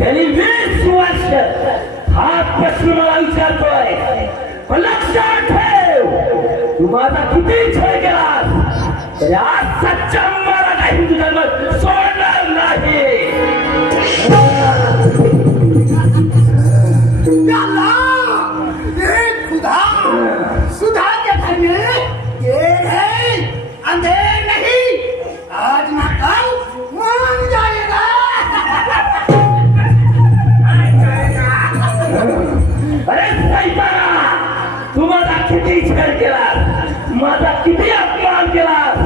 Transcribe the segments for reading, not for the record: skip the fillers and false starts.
गेली 20 वर्ष हा प्रश्न मला विचारतोय, पण लक्षात ठेव, तू माझा किती छळ केलास तरी आज सच्चा मराठा हिंदू धर्म सोडणार नाही. सुधा के घर में ये है अंधेर नहीं, आज ना कल मान जाएगा. अरे सैताना, तू माझा किती छळ केलास, माझा किती अपमान केलास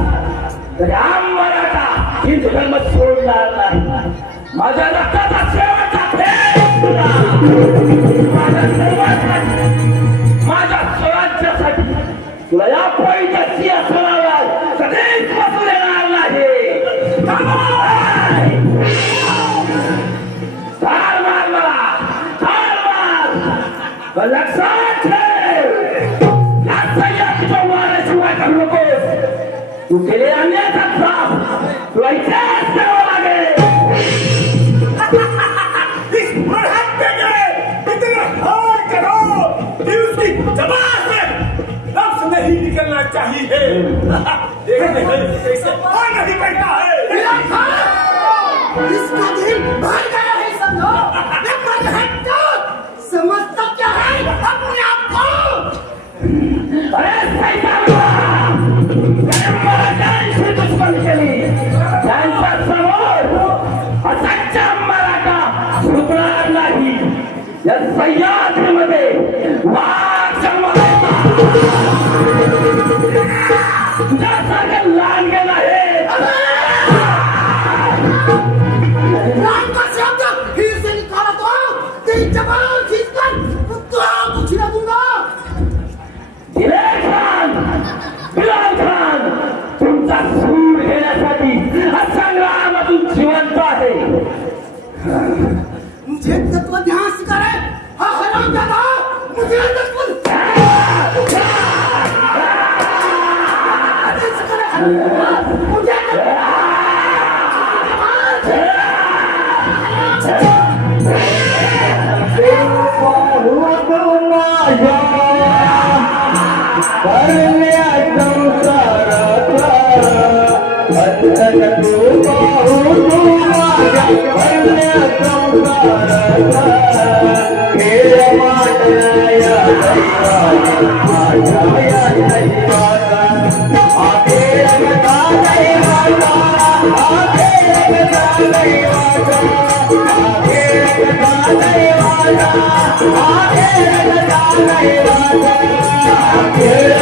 तरी हा मराठा हिंदू धर्म सोडणार नाही. माझ्या रक्ताचा शेवटचा थेंब तुला, माझ्या सर्वांसाठी, माझ्या स्वराज्यासाठी तुला या पवित्र सिंहासनावर कधीच बसू देणार नाही. ठार मार मला, ठार मार, लक्षात ठेव, या सह्याद्रीच्या वाऱ्याशिवाय करू नकोस. तू केले अन्यायाचा त्रास तुला इतिहास द्यावा लागेल. नहीं निकलना चाहिए. कैसे और नहीं बैठा है. इसका दिल भर गया है समझो. समझता क्या है अपने आप को. अरे सैताना, मराठ्यांशी दुश्मन केली, त्यांच्या समोर सच्चा मराठा झुकणार नाही. या सह्याद्रीमध्ये वाघ जन्माला तुझ्यासारखं लहान गेला आहे. राम का शब्द फिर से निकाला तो तेरी जबान खींचकर तो छिड़ा दूंगा. बिलाल खान तुमचा सूर घेण्यासाठी संग्रामातून जिवंत आहे. मुझे तत्व ध्यान सिखा रहे हा हरामजादा. मुझे तत्व मुझे Hey,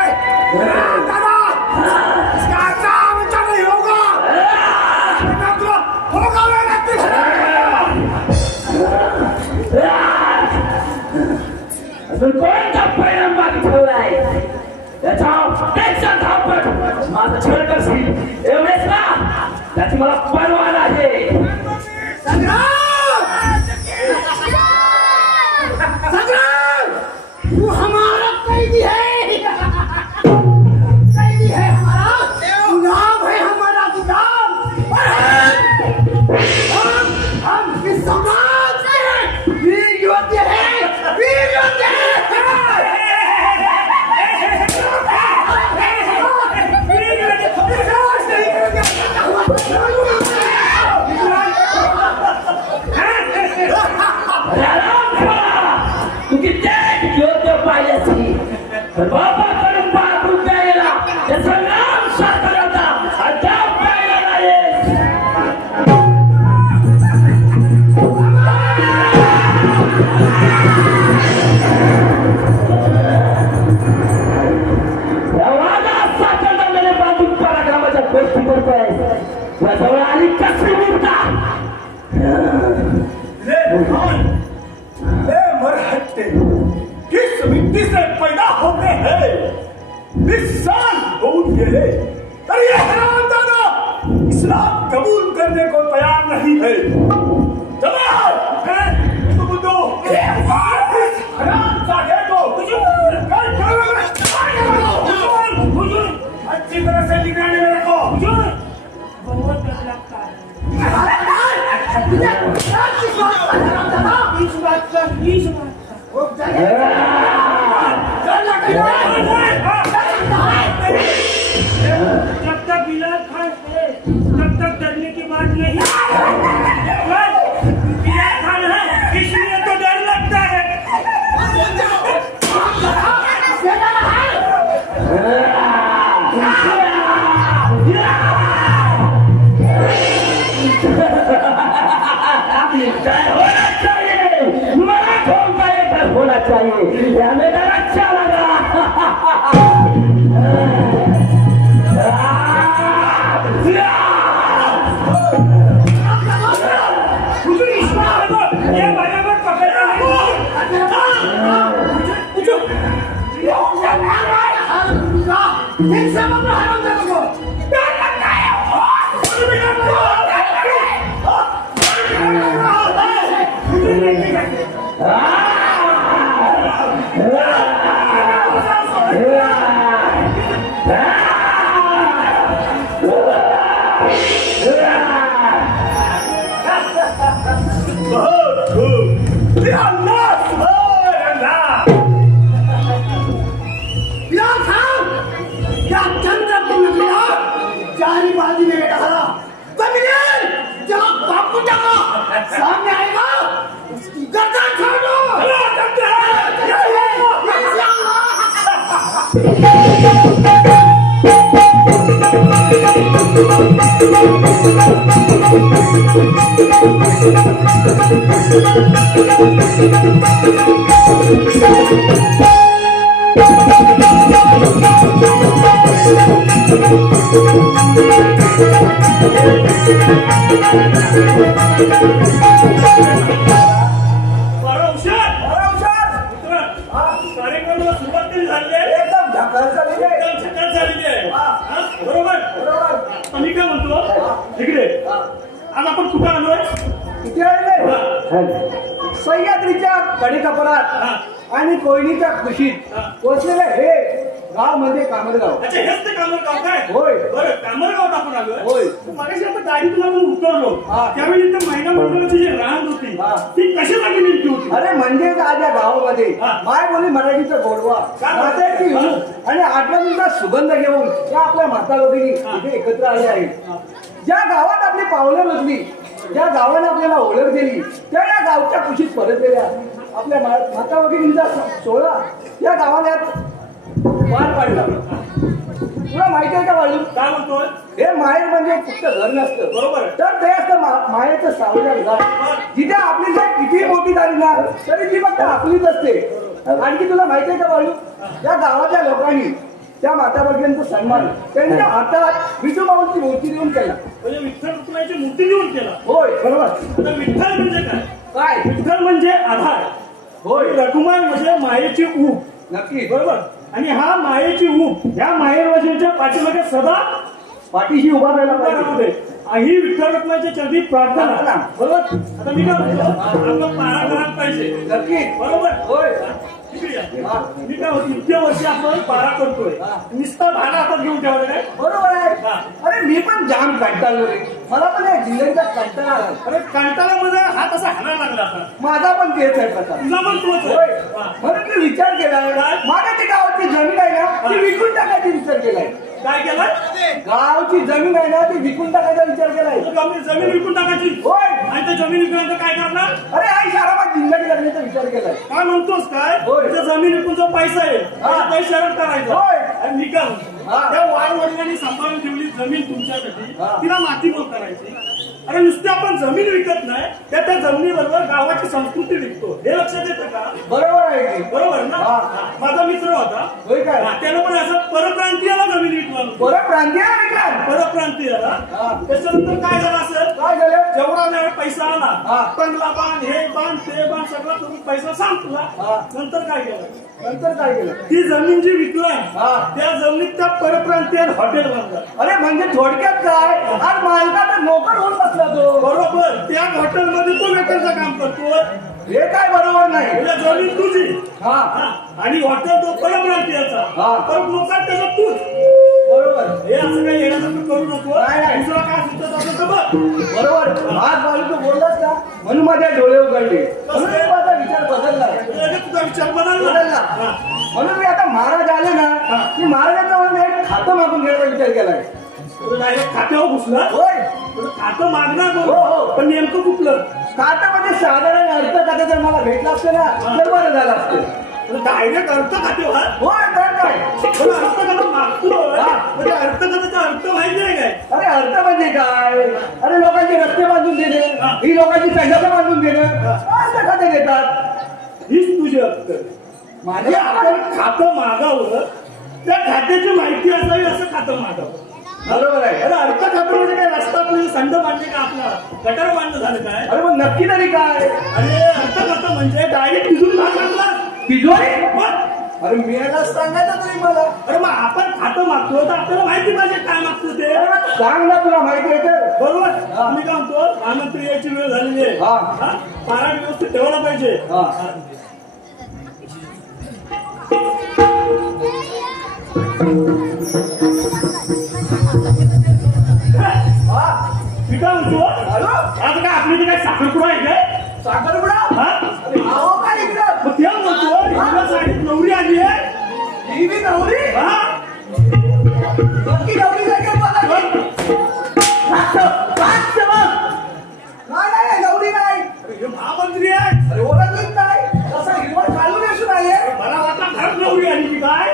दादा इसका काम अच्छा नहीं होगा होगा वे व्यक्ति अजून कोणता परिणाम बाकी ठेवलाय त्याच्या पेक्षा धापट माझं छळ करशील एवढेच ना त्याची मला परवा आहे संग्राम तू हमारा कैदी है कैदी है हमारा गुलाम है हमारा गुलाम और हम इस समाज से वीर योद्धा है वीर योद्धा तू किती योग्य पाहिल्याची बाबा कडून ₹5 गेला त्याचं नाम साखर होता अद्याप पाहिला नाहीस पराक्रमाच्या गोष्टी करतोय जवळ आली कसली मुद्दा ये मरहट्टे किस मिट्टी से पैदा होते हैं 20 साल बहुत गए और ये हरामजादा इस्लाम कबूल करने को तैयार नहीं है जवाब है तुम दो हरामजादे को अच्छी तरह से निगरानी में रखो बहुत डर लगता है इस बात का जब तक बिलाल खान है तब तक डरने की बात नहीं बिलाल खान है इसलिए तो डर लगता है होना चाहिए मला ठोका एक होना चाहिए या मेरा अच्छा लगा ये बराबर पकड़ना बहुत खूब अल्लाह सुभान अल्लाह बिलाल खान क्या चंद्र को निकला जारी बाजी में बेटा हरा तमिल जब बापू जाओ सामने आएगा उसकी गर्दन छोड़ दो अल्लाह करते हैं कार्यक्रमाला सुरुवात तरी झाली आहे एकदम झकास झालेली आहे बरोबर मी काय म्हणतो इकडे आज आपण कुठं आलोय किती आले सह्याद्रीच्या कडेकपाळात आणि कोयनीच्या कुशीत पोचलेले हे गाव म्हणजे कामरगाव. अच्छा हेच ते कामरगाव काय होय. बरं कामरगावात आपण आलोय होय. मागाशी आता गाडीतून आपण उतरलो हा. त्यावेळी इथं महिला मंडळाची जी रांग होती हा. ती कशासाठी नेमकी होती अरे म्हणजे आज या गावामध्ये हा. माय बोली मराठीचा गोडवा काय? नात्याची ऊब आणि आठवणीचा सुगंध घेऊन त्या आपल्या माता भगिनी इथे एकत्र आले आहेत. ज्या गावात आपली पावलं रुजली ज्या गावाने आपल्याला ओळख दिली त्या या गावच्या कुशीत परतलेल्या आपल्या माता भगिनींचा सोहळा या गावाल्यात वाद पडला. तुला माहिती आहे का वाळू? काय म्हणतोय? हे माहेर म्हणजे फक्त घर नसतं, बरोबर आहे. तर ते असतं माहेरचं सावलं घर. जिथे आपली जर किती मोठी झाली ना तरी ती फक्त आपलीच असते. आणखी तुला माहिती आहे का वाळू? या गावाच्या लोकांनी त्या माता भगिनींचा सन्मान त्यांच्या हातात विठोबाची मूर्ती देऊन केला. म्हणजे विठ्ठल रखुमाईची मूर्ती देऊन केला. होय बरोबर. आता विठ्ठल म्हणजे काय? काय? विठ्ठल म्हणजे आधार. होय रखुमाई म्हणजे मायेची ऊब. नक्की बरोबर. आणि हा मायेची ऊब ह्या माहेरवासींच्या पाठीमागे सदा पाठीशी उभा राहायला उभा राहू पाहिजे. दे. ही विठ्ठल रखुमाईच्या चरणी प्रार्थना. बरोबर. आता मी काय म्हणतो, आपलं पारा घरात पाहिजे. नक्की बरोबर. होय. इकडे या. मी काय होतो, इतक्या वर्षी आपण पारा करतोय. नुसता भाला हातात घेऊन ठेवलं काय? बरोबर आहे. हा. अरे मी पण जाम कंटाळलो रे. मला पण या जिल्ह्याचा कंटाळा आला. अरे कंटाळ्यामध्ये हात असा हाणायला लागला आता. माझा पण तेच आहे प्रकार. तुझा पण तोच आहे. होय. हा. म्हणून मी विचार केलाय काय? माझ्या ती गावाची जमीन आहे ना ती विकून टाकायची विचार केलाय. काय केलं? गावची जमीन आहे ना ती विकून टाकायचा विचार केलाय. जमीन विकून टाकायची. होय. आणि त्या जमीन विकल्यानंतर काय करणार? अरे आई शहरात जिल्ह्यात करण्याचा विचार केलाय. काय म्हणतोस काय? होय. त्या जमीन विकून जो पैसा आहे हा. त्या पैशावर करायचा. होय. आणि मी काय म्हणतो, हा. त्या वाडवडिलांनी सांभाळून ठेवली जमीन तुमच्यासाठी, हा. तिला माती मोल करायची. अरे नुसते आपण जमीन विकत नाही, त्या जमिनीबरोबर गावाची संस्कृती विकतो. हे लक्षात येतं का? बरोबर आहे की? बरोबर ना? हा. माझा मित्र होता. होय काय? हा, त्यानं पण असं परप्रांतीयाला जमीन विकला. बरं प्रांतीय आहे का? परप्रांतीयाला. हा. त्याच्यानंतर काय झालं असेल? काय झालं? जेवढा वेळ पैसा हा. आला, बंगला बांध, हे बांध, ते बांध, सगळं करून पैसा संपला. हा. नंतर काय केलं? नंतर काय केलं? ती जमीन जी विकलाय हा. त्या जमिनीत त्या परप्रांतीयात हॉटेल बांधलं. अरे म्हणजे थोडक्यात काय आज मालकाचा नोकर होऊन बसला तो. बरोबर. त्या हॉटेलमध्ये तो वेटरचं काम करतो. हे काय बरोबर नाही. म्हणजे जमीन तुझी. हा. हा. आणि हॉटेल तो परप्रांतीयाचा. हा. तर लोकांना त्याचं तूच. बरोबर. हे असं काही येण्यासारखं करू नको. नाही, नाही. दुसरा काय सुचत असेल तर बघ. बरोबर. आज बाजू तू बोललास ना म्हणून माझ्या डोळे उघडले. म्हणून मी माझा विचार बदलला. लगेच तुझा विचार बदलला. बदलला. हा. म्हणून मी आता महाराज आले ना की महाराजांना म्हणून एक खातं मागून घ्यायचा विचार केलाय. तुला डायरेक्ट खात्यावर घुसला. होय. तुला खातं मागणार हो, हो. पण नेमकं कुठलं? खातं म्हणजे साधारण अर्थ खातं जर मला भेटलं असतं ना तर बरं झालं असतं. डायरेक्ट अर्थ खाते हा. होय तर काय. पण अर्थ खातं मागतोय. हा. म्हणजे अर्थ खात्याचा अर्थ माहिती आहे काय? अरे अर्थ म्हणजे काय? अरे लोकांचे रस्ते बांधून देणे हा. ही लोकांची संघटना बांधून देणं अर्थ खाते देतात. हीच तुझी अर्थ. माझे म्हणजे आपण खातं मागावं, त्या खात्याची माहिती असावी असं खातं मागावं. बरोबर आहे. अरे अर्थ खातं म्हणजे काय? रस्ता तुझी संड बांधले का आपला? गटार बांधणं झालं काय? अरे मग नक्की तरी काय? अरे अर्थ खातं म्हणजे डायरेक्ट तिथून भाग आणला. तिजोरी? मग अरे मी याला सांगायचं तरी मला. अरे मग आपण खातं मागतो तर आपल्याला माहिती पाहिजे काय मागतो ते. अरे मग सांग ना तुला माहिती आहे तर. बरोबर. हा. मी काय म्हणतो, महामंत्री यायची वेळ झालेली आहे. हा. हा? पारा व्यवस्थित ठेवायला पाहिजे. हा. हा. मी काय म्हणतो, हॅलो आता काय आपली इथे काय साखरपुडा आहे काय? साखरपुडा? हा? अहो काय इकडं? मग ते म्हणतो, हिला साडीत नवरी आली आहे. ही बी नवरी? हा? नक्की नवरी जाय का मला? नाही नाही नवरी नाही. अरे हे महामंत्री आहे. अरे ओळखलीच नाही. तसा हिरवा घालून येसून आहे. मला वाटलं घरात नवरी आली की काय?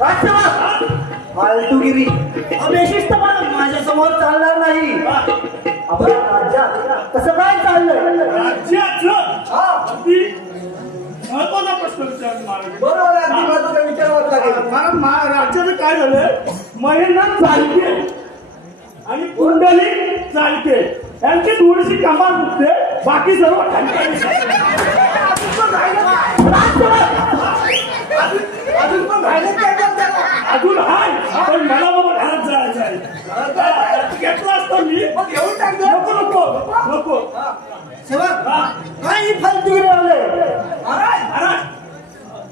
राष्ट्रवाद फालतूगिरी बेशिस्त पण माझ्यासमोर चालणार नाही. हा. आपल्या राज्यात कसं काय चाललंय? राज्याचं हा अगदी महत्वाचा प्रश्न विचारला महाराज. बरोबर आहे. अगदी महत्वाचा विचारावा लागेल. कारण राज्याचं काय झालंय, महिना चालते आणि कुंडली चालते, यांची थोडीशी कमाल दुखते, बाकी सर्व अजून पण राहिलं काय? राष्ट्रवाद अजून पण राहिलं काय का त्याला? अजून हाय. पण मला बाबा घरात जायचं आहे. घेतलं असतं मी. मग घेऊन टाकलं. नको नको नको. सेवक हा. काय ही फालतूगिरी लावले? महाराज महाराज,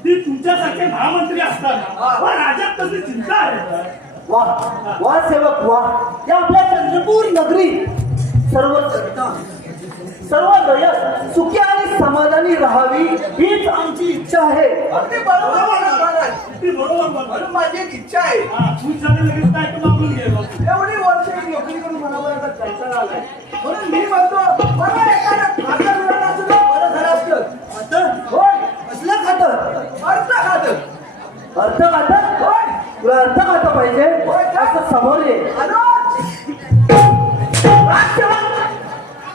ती तुमच्यासारखे महामंत्री असताना वा राज्यात कसली चिंता आहे. वा वा सेवक वा. या आपल्या चंद्रपूर नगरी सर्व जनता सर्व दया सुखी आणि समाधानी राहावी हीच आमची इच्छा आहे. अगदी बरोबर महाराज. ती बरोबर बोलला. म्हणून माझी एक इच्छा आहे. हा, तू झालं लगेच काय तुला आपण गेलो. एवढी वर्ष नोकरी करून मला आता कंटाळा आलाय. म्हणून मी म्हणतो मला एखादं खातं मिळालं असतं तर बरं झालं असतं. खातं? होय. कसलं खातं? अर्थ खातं. अर्थ वाटत तुला अर्थ वाटत पाहिजे असं समोर ये.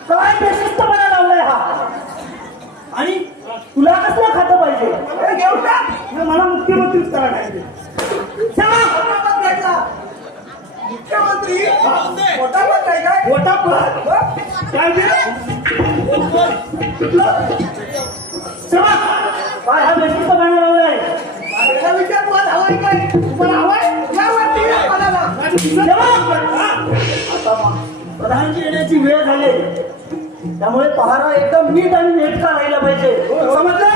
काय बेशिस्तपणा लावलाय हा. आणि तुला कसलं खातं पाहिजे. हे घेऊन टाक. मला मुख्यमंत्रीच करायला आहे. मुख्यमंत्री मोठा पद आहे काय? मोठा पद काय ते? चला, काय हा बेशिस्तपणा लावलाय. माझा विचार पद हवाय काय? तुम्हाला हवाय? या वरती या पदाला. आता प्रधानजी येण्याची वेळ झाली त्यामुळे पहारा एकदम नीट आणि नेटका राहिला पाहिजे. समजलं.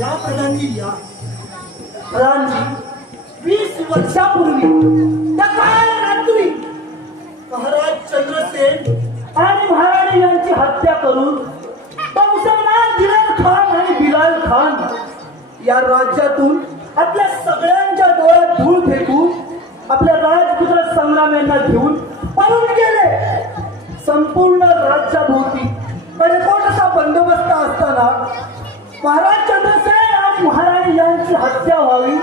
या प्रधानजी या. प्रधानजी 20 वर्षापूर्वी त्या काळ रात्री महाराज चंद्रसेन आणि महाराणी यांची हत्या करून तो मुसलमान दिलाल खान आणि बिलाल खान या राज्यातून आपल्या सगळ्यांच्या डोळ्यात धूळ फेकून आपल्या राजपुत्र संग्राम यांना घेऊन पळून गेले. संपूर्ण राज्याभोवती कडेकोट असा बंदोबस्त असताना महाराज चंद्रसेन आणि महाराणी यांची हत्या व्हावी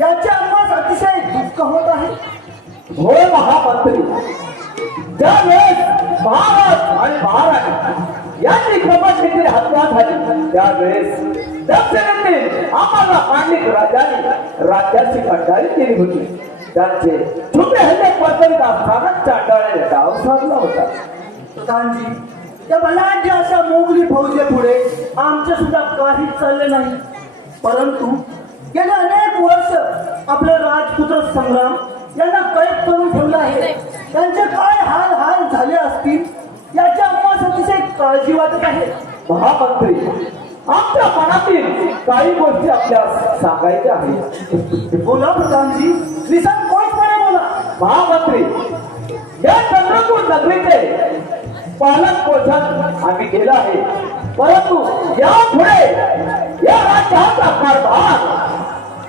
याचे आम्हाला अतिशय दुःख होत आहे. होय महामंत्री, ज्यावेळेस महाराज आणि महाराणी यांची कपट देखील हत्या झाली त्यावेळेस दक्षिणेतील आम्हाला मांडलिक राजाने राज्याची कंटाळी केली होती. त्यांचे छोटे हल्ले पसंत असताना चांडाळ्याने डाव साधला होता. प्रधानजी, त्या बलाढ्य अशा मोगली फौजेपुढे आमचे सुद्धा काहीच चालले नाही. परंतु गेले अनेक वर्ष आपले राजपुत्र संग्राम यांना कैद करून ठेवलं आहे. त्यांचे काय हाल हाल झाले असतील याची आम्हाला अतिशय काळजी वाटत आहे. महामंत्री, आमच्या मनातील काही गोष्टी आपल्याला सांगायच्या आहेत. बोला प्रधानजी, निसंकोचपणे बोला. महामंत्री, या चंद्रपूर नगरीचे पालक पोषण आम्ही केलं आहे. परंतु यापुढे या राज्याचा कारभार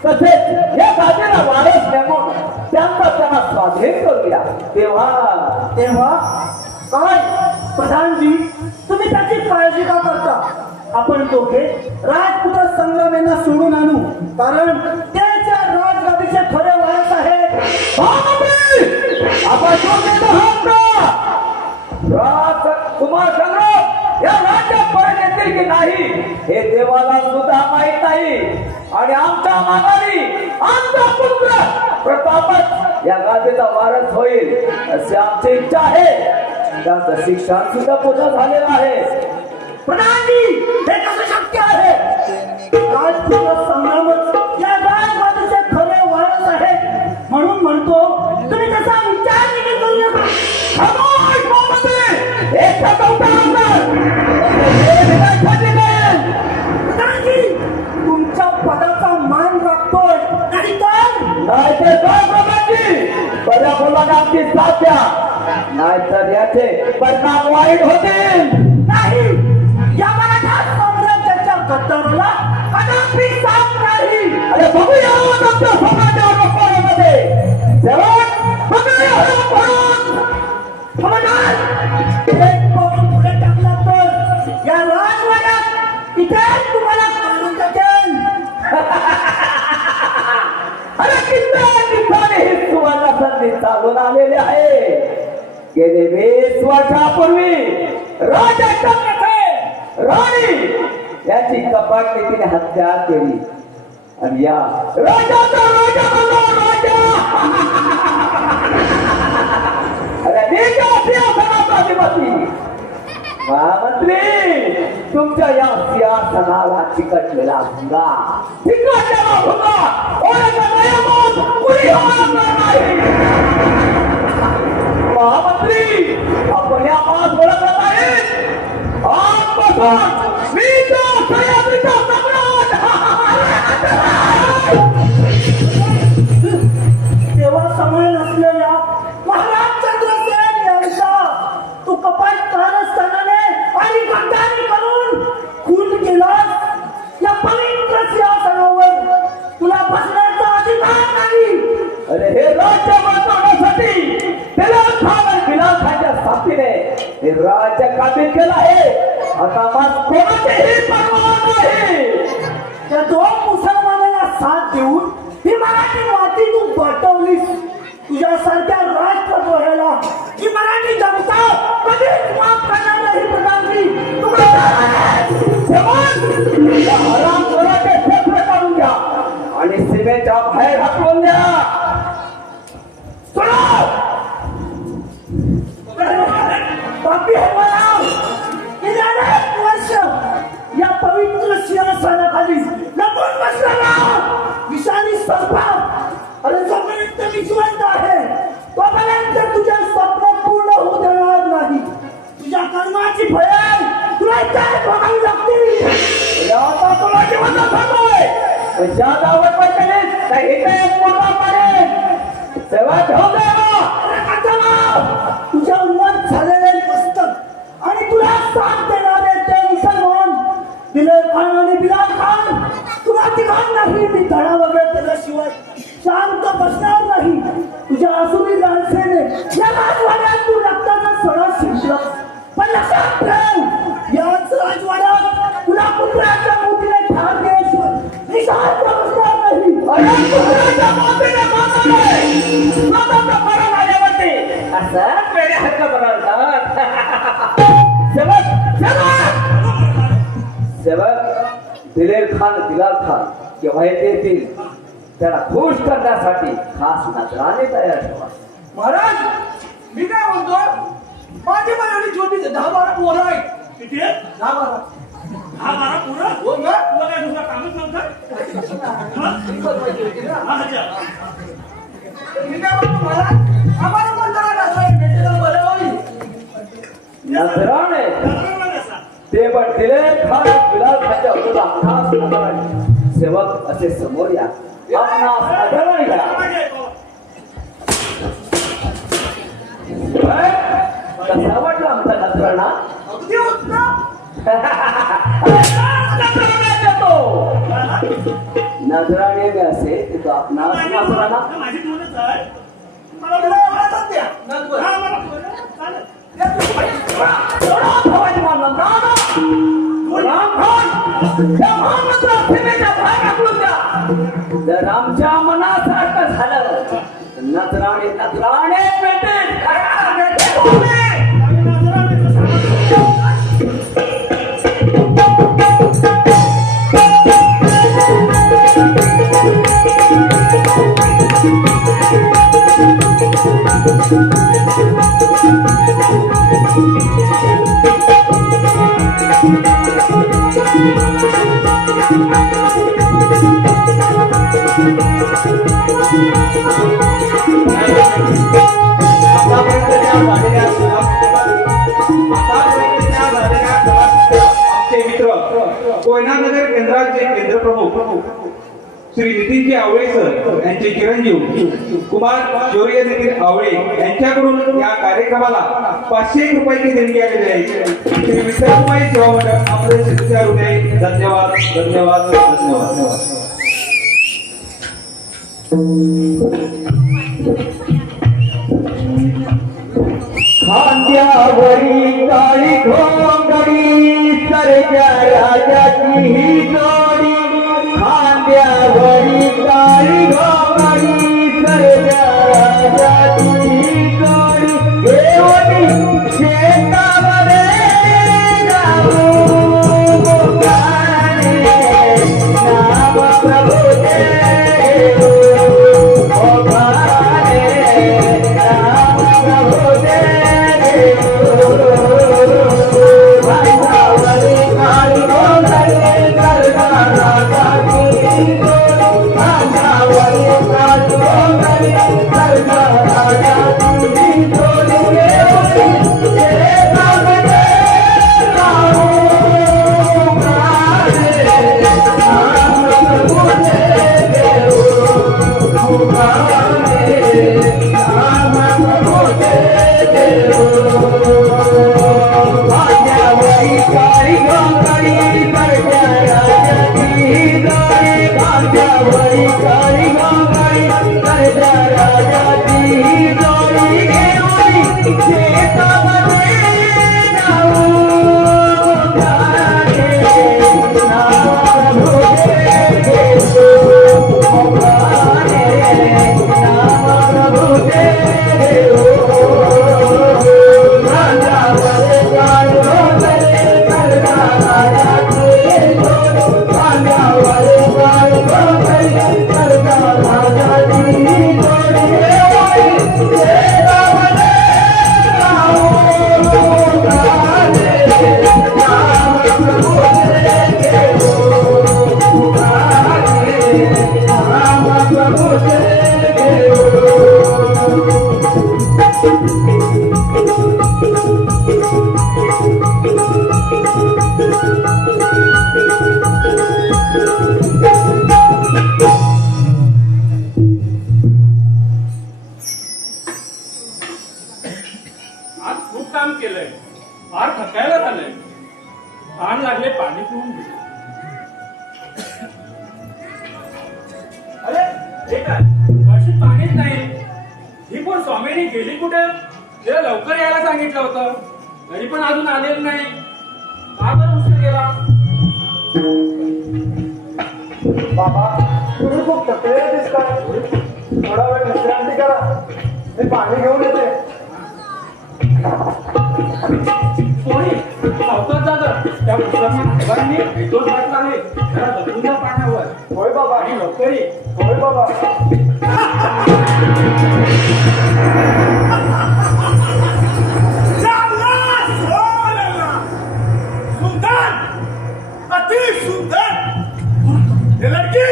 तसेच या गादीला वारस नेमून त्यांना स्वाधीन करूया. तेव्हा काय प्रधानजी, तुम्ही त्याची काळजी का करता. आपण दोघे राजपुत्र संग्राम यांना सोडून आणू, कारण त्याच्या राजगादीचे खरे वारस आहेत. आपण कुमार संग्राम या राज्यात परत येतील की नाही हे देवाला सुद्धा माहित नाही. आणि आमच्या मानाने आमचा पुत्र प्रतापच या गादीचा वारस होईल अशी आमची इच्छा आहे. त्यांचं शिक्षण सुद्धा पूर्ण झालेलं आहे. प्रधानजी, हे कसं शक्य आहे. राजपुत्र संग्रामच या राजगादीचे खरे वारस आहे. म्हणून म्हणतो तुम्ही त्याचा विचार देखील करू नका. तुमच्या पदाचा मान राखतोय बऱ्या बोलाने आमची साथ द्या, नाहीतर याचे परिणाम वाईट होतील. नाही, या मराठा साम्राज्याच्या गद्दाराला कदापि साथ नाही. अरे बघूया आमच्या समाजामध्ये बघूया एक पाऊल पुढे टाकला तर या राजवाड्यात इथेच तुम्हाला काढून टाकेल. अरे किती ठिकाणी ही सुवर्ण संधी चालून आलेली आहे. गेले 20 वर्षापूर्वी राजा चंद्रसेन राणी याची कपाट नीतीने हत्या केली आणि या राजाचा राजा बनला राजा. महामंत्री, तुमच्या या सिंहासनाला चिकटलेला भुंगा महामंत्री, आपण या मास ओळखत आहेत. तेव्हा समय नसलेल्या महाराज चंद्रसेन यांचा तू कपाट कारस्थानाने आणि गद्दारी करून खून केलास. या पवित्र सिंहासनावर तुला बसण्याचा अधिकार नाही. अरे हे राज्य बळकावण्यासाठी बिलाल खान आणि बिलाल खानच्या साथीने हे राज्य काबीज केलं आहे. आता मग कोणाचेही परवा तुझ्यासारख्या राष्ट्रद्रोहाला ही मराठी जनता कधीच माफ करणार नाही प्रधानजी. हरामखोराचे फेफडे काढून घ्या आणि सीमेच्या बाहेर हटवून द्या. पापी हवाला गेली अनेक वर्ष या पवित्र सिंहासनाखाली लपून बसलेला विषारी सर्प. अरे जोपर्यंत मी जिवंत आहे तोपर्यंत तुझे स्वप्न पूर्ण होऊ देणार नाही. तुझ्या कर्माची फळे तुला काय भोगावी लागतील. आता तुला जिवंत थांबलोय. ज्या गावात पैसे त्या इथे एक मोठा पडेल. सेवा ठेवू दे बा. तुझ्या उन्नत झालेले मस्तक आणि तुला साथ देणारे ते मुसलमान दिलेर खान आणि बिलाल खान तुला तिघां नाही. मी धडा वगैरे केल्याशिवाय शांत बसणार नाही. तुझ्या आसुरी लालसेने या राजवाड्यात तू रक्ताचा सडा शिंपलास. पण लक्षात ठेव याच राजवाड्यात तुला कुत्र्याच्या मोतीने ठार केल्याशिवाय मी शांत बसणार नाही. अरे कुत्र्याच्या मोतीने मारले. स्वतःचा पराम आल्यावरती असं वेळे हक्क बनवतात. सेवक दिलेर खान बिलाल खान केव्हा येतील त्याला खुश करण्यासाठी खास नजराने तयार ठेवा. महाराज मी काय म्हणतो माझी माझी छोटी 10-12 पोरं आहेत. किती आहे? 10-12. हा बारा पुरं? हो ना? तुला काय दुसरा कामच नव्हतं? हा, अच्छा. मी काय म्हणतो महाराज आम्हाला पण जरा नजराने भेटलेलं बरं होईल. नजराने नजराला कसा? ते पण दिलेर खान बिलाल खानच्या तुला खास नजराने. सेवक असे समोर या. आपणास आढळून घ्या. कसा वाटला आमचा नजराणा? अगदी होत ना? नजराने में असे तिथं आपणास नजराणा. माझी दोनच आहे. मला तुला एवढाच द्या. नजर. हा, मला दोन आहे. चालेल. या तुम्ही. एवढा भावाची मानला. राम खान त्या महामंत्र सीमेच्या बाहेर टाकून द्या. जर आमच्या मनासारखं झालं नजराणे नजराणे भेटेल. आमचे मित्र कोयना नगर केंद्राचे केंद्र प्रमुख श्री नितीनजी आवळे सर यांचे चिरंजीव कुमार शौर्य नितीन आवळे यांच्याकडून या कार्यक्रमाला 500 रुपयाची देणगी आलेली आहे. श्री विठ्ठलमाई सेवा मंडळ आपले शिक्षण हृदय धन्यवाद धन्यवाद धन्यवाद. खांद्यावरी काळी घोंगडी सरच्या राजाची ही जोडी. खांद्यावरी काळी घोंगडी सरच्या राजाची ही जोडी. देवनी शेतामध्ये जाऊ गाणे नाम प्रभू देव ओ गाणे नाम प्रभू देव. काय कशी पाणीच नाही. ही पण स्वामीनी गेली कुठे? तिला लवकर यायला सांगितलं होतं, तरी पण अजून आलेलं नाही. का बरं उशीर केला? बाबा तुम्ही खूप थकलेले दिसताय, थोडा वेळ विश्रांती करा, मी पाणी घेऊन येते. कोणी सावकाश जातं. त्या मुसलमान 2 तास लागले. जरा बदलून जा पाण्यावर. होय बाबा, आणि लवकर ये. होय बाबा. सुंदर, अति सुंदर ये लड़की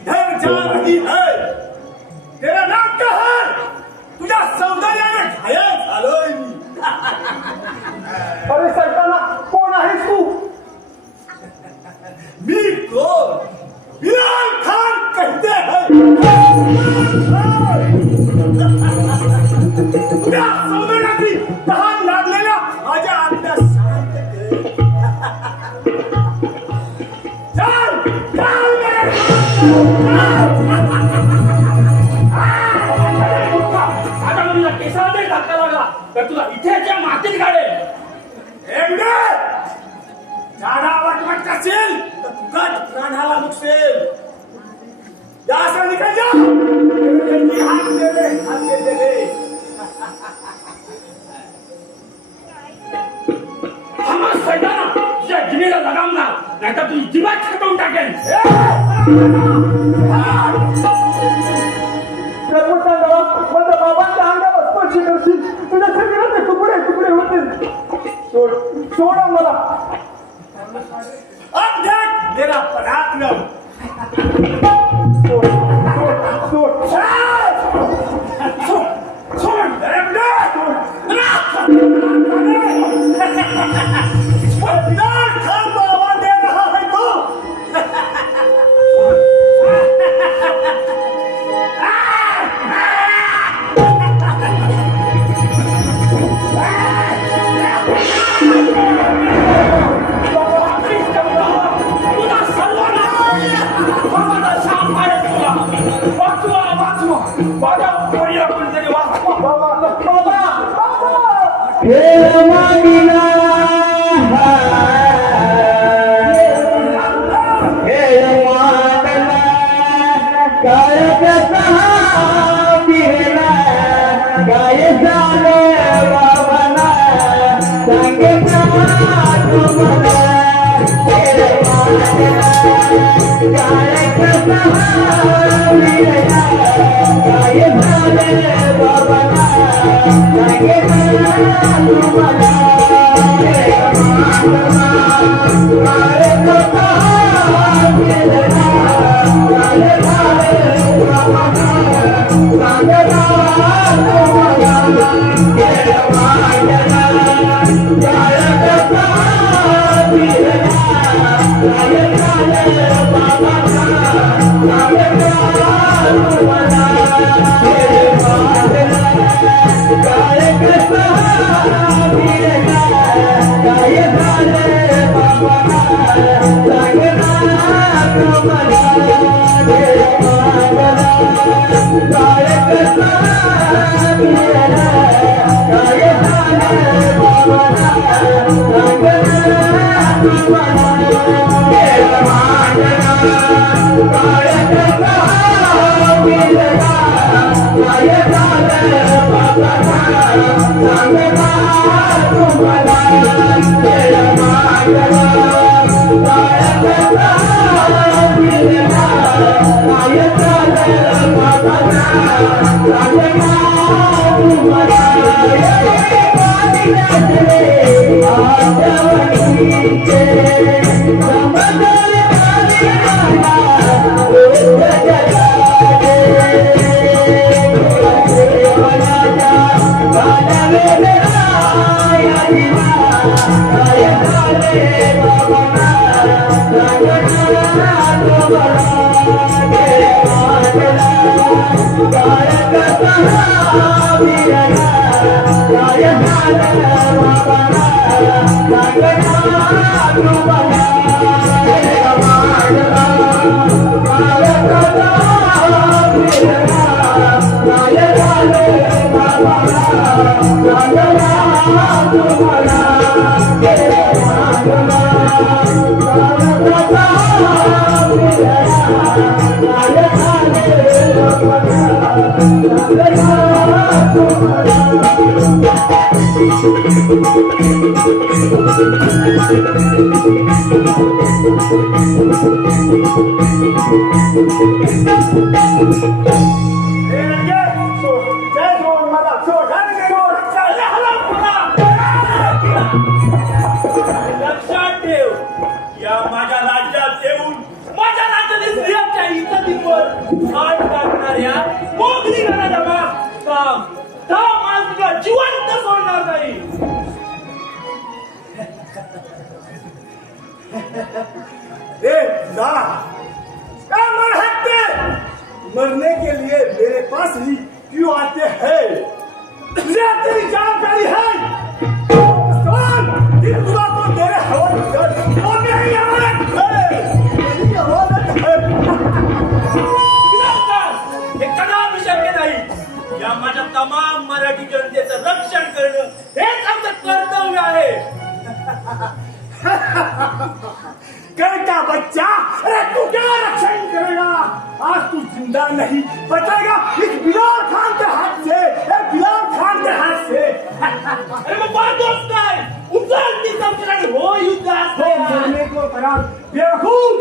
इधर जा रही है. तेरा नाम क्या है? तुझ्या सौंदर्याने घायल झालोय मी. अरे सैताना, कोण आहेस तू? मी कोण? बिलाल खान कहते हैं. तुझ्या सौंदर्याची तहान लागलेल्या माझ्या आत्म्यास शांत कर. चल चल मेरे आता मुलीला केसामध्ये धक्का लागला तर तुला इथे मातीत काढेल. एवढे झाडा वटवट करशील तर तुझा प्राणाला मुकशील. या असं निकल जा. हात दे दे. आम्हा सैताना तुझ्या जिनेला लगामणार, नाहीतर तुझी जीवात खटवून टाकेल. माझ्या बाबांच्या अंगावर स्पर्श करशील, तुझ्या शरीराचे तुकडे तुकडे होतील. सोड मला. अब देख मेरा पराक्रम. सोड. छोड़ एवढे बिलाल खान को आवाज दे रहा है तू. तुला सर्वांना बाबाचा शाप आहे. तुला वाचवा. माझ्या पोरीला कोणतरी वाचवा. बाबा. हे मागिला हे मागला काय कसा बिरला काय झाले बाबाला सांगितलं तुम्हाला. हे मागला काय कसा बिरला काय झाले बाबाला सांगितलं तुम्हाला. Bye. लक्षात ठेव, या माझ्या राज्यात येऊन माझ्या राज्याने स्त्रियांच्या इज्जतीवर हात टाकणाऱ्या मोगली घराला आज तुला जिवंत सोडणार नाही. मरने के लिए मेरे पास ही क्यों आते हैं? तुझे तेरी जानकारी है? इन खुदा को तेरे हवाले कर और मेरी अमानत है, मेरी अमानत है. हे कदापि शक्य नाही. या माझ्या तमाम मराठी जनतेचं रक्षण करणं हेच आमचं कर्तव्य आहे. कर का बच्चा, अरे तू क्या रक्षण करेगा? आज तू जिंदा नहीं बचेगा इस बिलाल खान के हाथ से, बिलाल खान के हाथ से. अरे मग दोस्त काय उचल ती संकटाने हो युद्ध तो असते. मरने को तैयार बेवकूफ.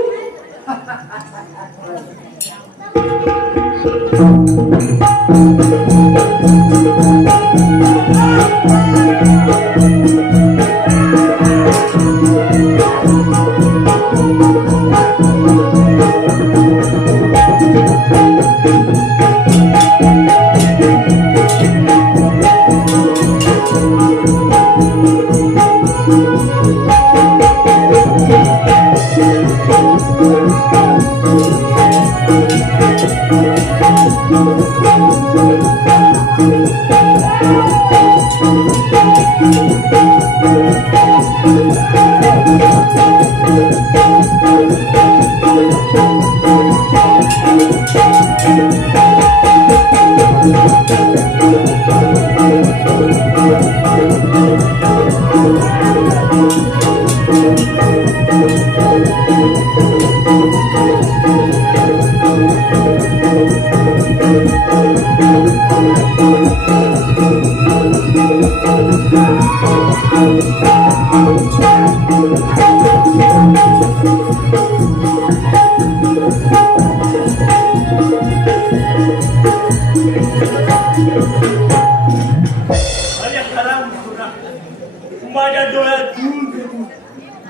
माझ्या डोळ्यात धूळ फेकून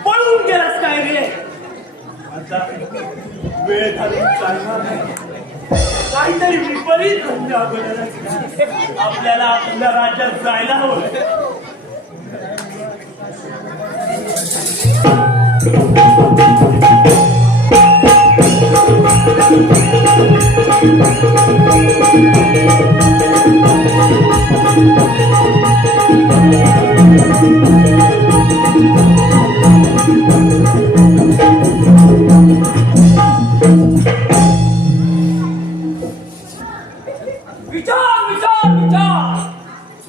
पळून गेलास काय रे? आता वेळ घालून चालणार नाही. काहीतरी विपरीत घडलं आपल्याला आपल्या राज्यात जायला हवं.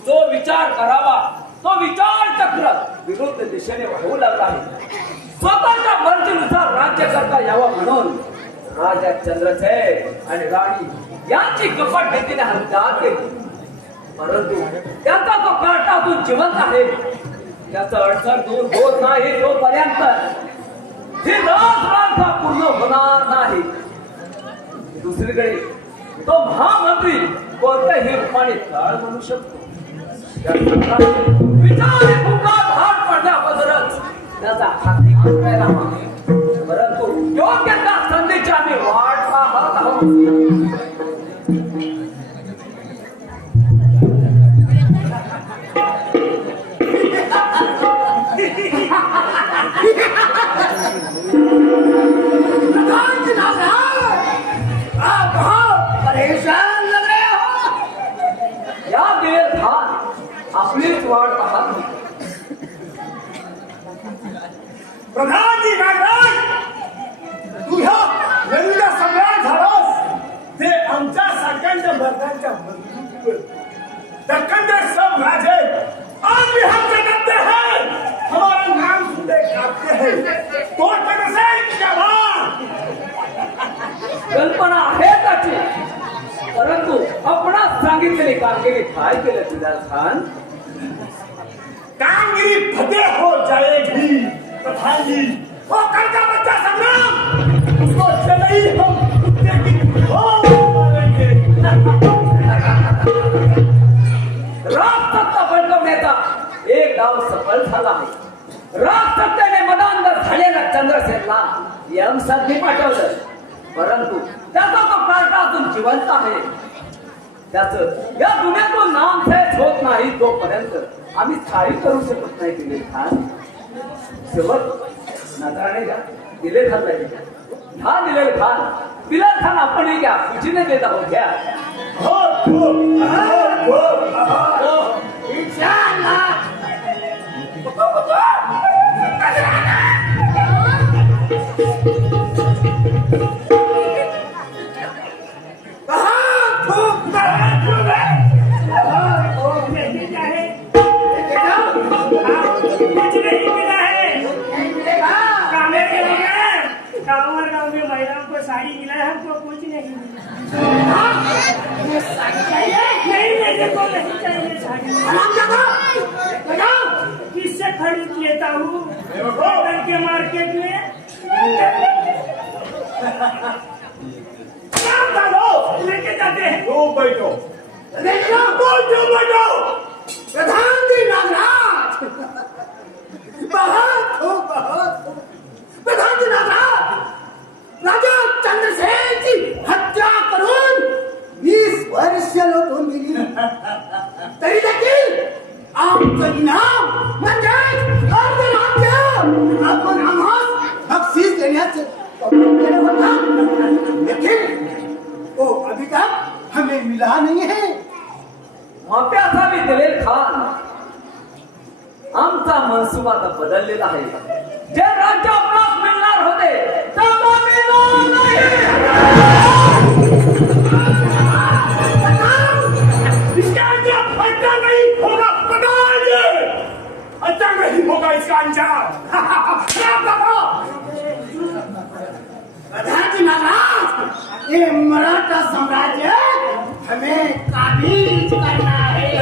जो विचार करावा तो विचार चक्र विरुद्ध दिशेने वाहू लागला आहे. स्वतःच्या मर्जीनुसार राज्य करता यावं म्हणून राजा चंद्रसेन आणि राणी यांची कपट भीतीने हत्या केली. परंतु त्यांचा तो कार्टातून जिवंत आहे. त्याचं अडचण दूर होत नाही तोपर्यंत ही राजराजा पूर्ण होणार नाही. दुसरीकडे तो महामंत्री कोणत्याही रूपाने काळ म्हणू शकतो. विचार भाग पडल्याबद्दलच त्याचा हाती करायला हवा. परंतु योग्य त्या संधीची आम्ही वाट पाहत आहोत. परेशान लग रहे हो. या देर आपलीच वाट पाहत प्रधान जी नागराज सांगितलेली कामगिरी काय केलं तुझा खान? कामगिरी फतेह हो जाएगी प्रधान जी। वो कल का बच्चा संग्राम उसको चले ही हम कुत्ते की भोंक मारेंगे। राजसत्ता बळकवण्याचा एक डाव सफल झाला आहे। राजसत्तेने मदांध झालेला चंद्रसेनला यमसाठी पाठवलं, परंतु त्याचा तो कार्टा अजून जिवंत आहे। त्याचं या दुनियातून नामशेष होत नाही तोपर्यंत आम्ही काही करू शकत नाही। दिलेर खान शेवट नजराने घ्या, दिलेर खान नाही घ्या। हा दिलेर खान, दिलेर खान आपण घ्या, खुशीने देत आहोत घ्या। हो गाँव में महिलाओं को साड़ी मिला है, हमको कुछ नहीं मिला। नहीं मेरे को नहीं चाहिए साड़ी। किससे खरीद लेता हूँ के मार्केट में। लेके जाते हैं। बैठो प्रधानमंत्री नागराज बहुत खूब बहुत खूब। प्रधानमंत्री नागराज राजा चंद्रसेनची हत्या करून 20 वर्ष लोटून गेली, तरी देखील आमचं इनाम म्हणजे अर्धराज्य आपण आम्हास बक्षीस देण्याचं कबूल केलं होतं, लेकिन वो अभी तक हमें मिला नहीं है। माप्याचा मी दिलेर खान, आमचा मनसुबा आता बदललेला आहे। जे राज्य आपणास मिळणार होते ते आता मिळणार नाही। इसका अंजाम अच्छा नहीं होगा प्रधान जी, अच्छा नहीं होगा इसका अंजाम। प्रधानमंत्री नागराज, ये मराठा साम्राज्य हमें काबीज करना है। ये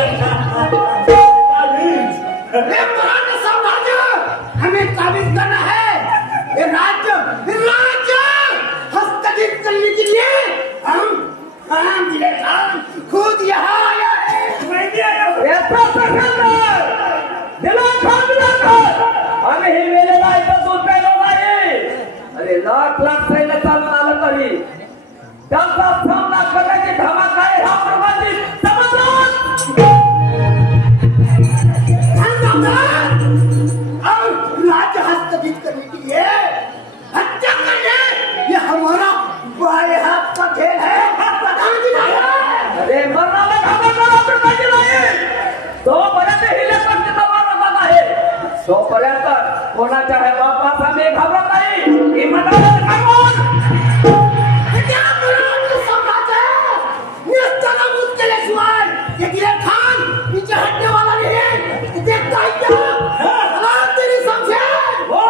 मराठा साम्राज्य हमें काबीज करना है। ये राज्य हस्तगत करने के लिए हम दिलेर खान खुद यहाँ आया है। मैं भी आया हूँ। याचा प्रकार दिलेर खान विरोधात आम्ही हे वेळेला एकच उठलेलो नाही। अरे लाख सैन्य चालून आलं तरी त्यांचा सामना करण्याची धमक आहे हा प्रभावी समजला। और राज्य हस्तगत करने के लिए हत्या करने, ये हमारा बाएं हाथ का खेल है। प्रधानमंत्री नागराज, अरे मरणाला घाबरणारा प्रकारची नाही, तोपर्यंत हिले पण तिथं मारत आहे, तोपर्यंत कोणाच्या हे बापास आम्ही घाबरत नाही। ही मनाला घाबरून त्या मराठा साम्राज्य निस्तरामूत केल्याशिवाय ये दिलेर खान पीछे हटने वाला नहीं है। देखता ही क्या तेरी समझे। Oh,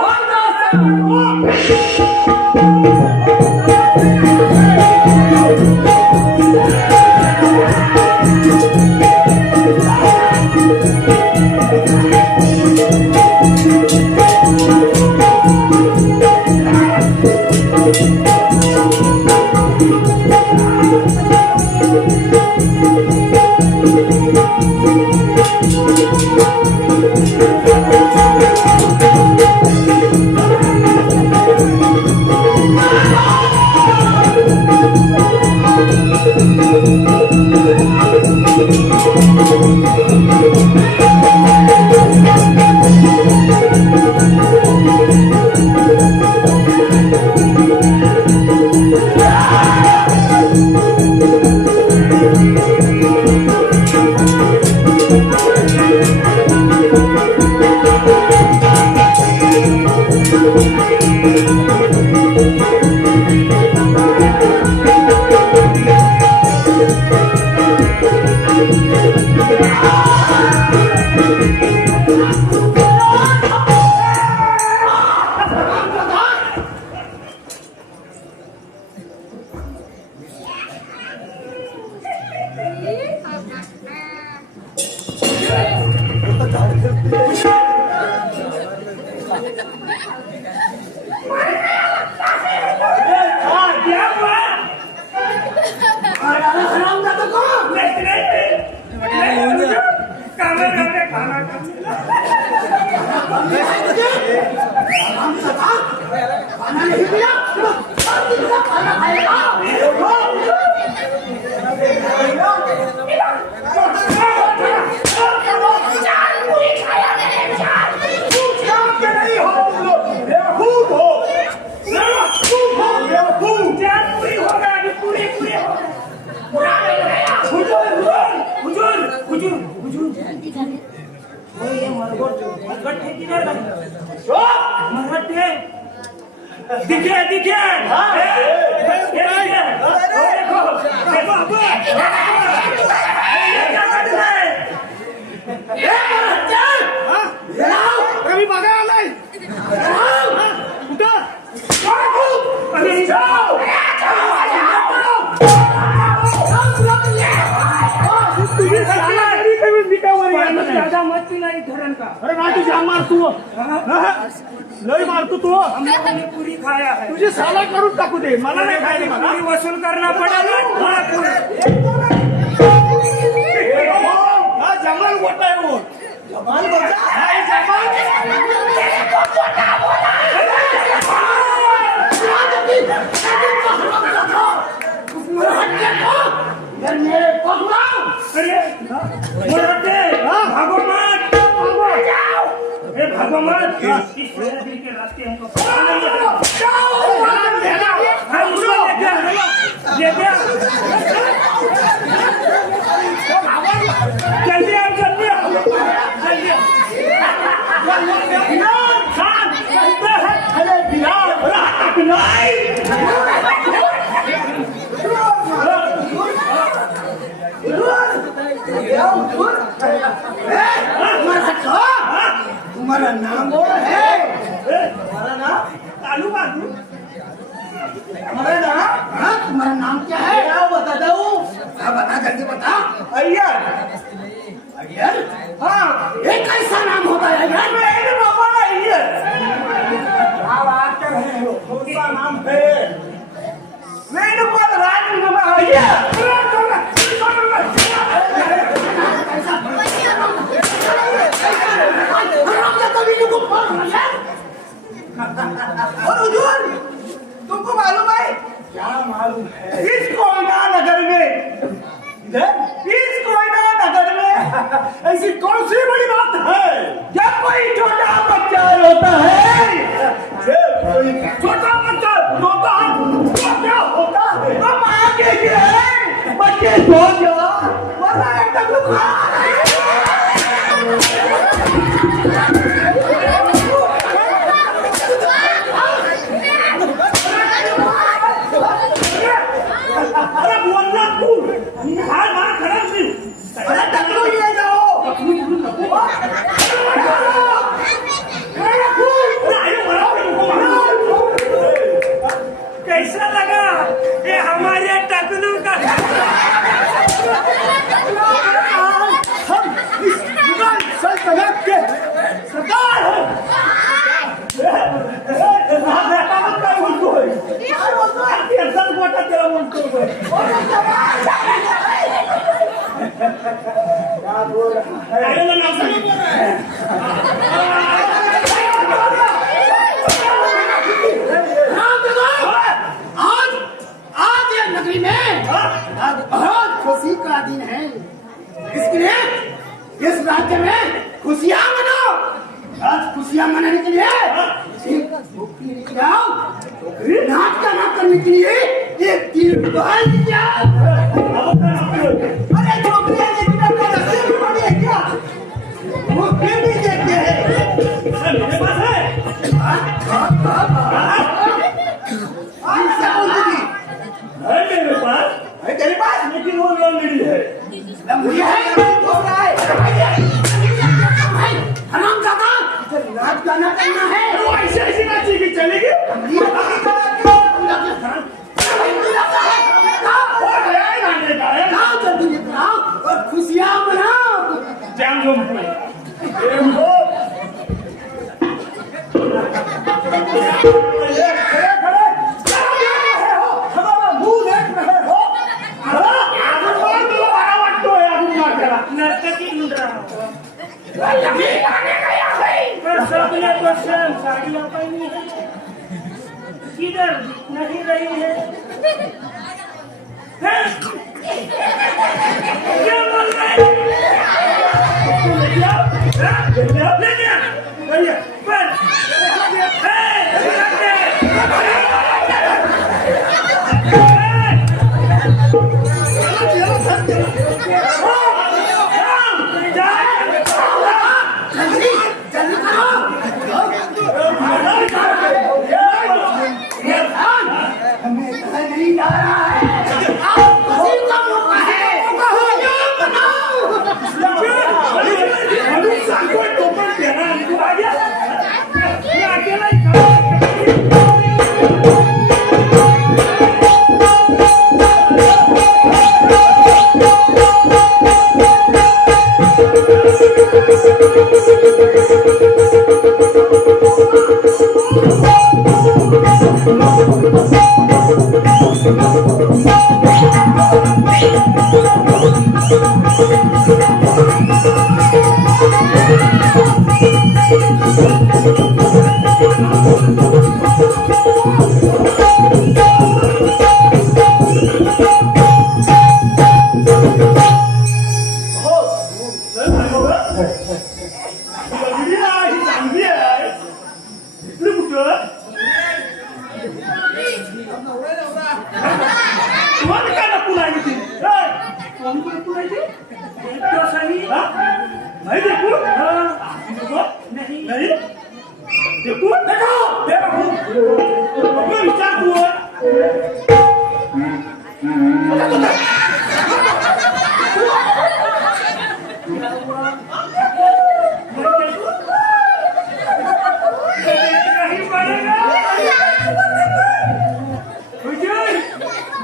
खाना नहीं मिला तो हर दिन का खाना खाएगा। दिखे दिखे कमी बघा आलाय कुठं ज्यादा मस्ती नहीं धरन का। अरे ना तुझी आम मार तू लय मारतो तू हम लोगों ने पूरी खाया है। तुझी साला करून टाकू दे मला नाही खायला मला पूरी वसूल करना पड़ेगा। हा जमाल मोठा आहे वो जमाल मोठा आहे भागो मत, भागो मत। इस शहर के रास्ते हमको पता नहीं है। हम उसको लेके जल्दी आओ जल्दी आओ जल्दी आओ। खान कहते हैं अरे बिलाल तुम्हारा नाम वो है? तुम्हारा नाम तालू बाजू तुम्हारा नाम? हाँ, तुम्हारा नाम क्या है? क्या बता दो हाँ, बता जल्दी बता। अय्यर अय्यर? हाँ ये कैसा नाम होता है अय्यर? मेरे बाबा अय्यर क्या बात कर रहे हो उसका नाम है वेणुगोपाल राज अय्यर। और हुजूर तुमको मालूम है क्या मालूम है इस कोयना नगर में इस कोयना नगर में ऐसी कौन सी बड़ी बात है जब कोई छोटा बच्चा रोता है जब कोई छोटा बच्चा रोता है तो क्या होता है तो माँ कहती है बच्चे सो जाओ वरना एकदम रुका अरे बोलना तू हाल मार खड़ा नहीं अरे टकलू ही ले जाओ कैसा लगा ये हमारे टकलू का। हम इस मुगल सल्तनत के सरदार आज ये नगरी में आज बहुत खुशी का दिन है। इसके लिए इस राज्य में खुशियाँ मनाओ। आज खुशियाँ मनाने के लिए टोकरी लेके जाओ। नाच का नाच करने के लिए एक तीर बाहर ले जाओ। अरे टोकरी लेके जाओ रस्ते में पड़ी है क्या? वो फिर भी देखते हैं। मेरे पास है क्या बोलती थी? मेरे पास है तेरे पास लेकिन वो लंगड़ी है मुझे है दूसरा है हरामजादा नाच गाना करना है। वो ऐसे ऐसे नाचेगी चलेगी ये लगता है किधर दिख नहीं रही है? हैं? क्या बोल रहे हैं? उसको ले जाओ, हाँ? ले जाओ, ले जाओ, पर, नहीं जा रहा है। खुशी का मौका है। अभी सांगो टोपण देना तू आ गया मैं अकेला ही खड़ा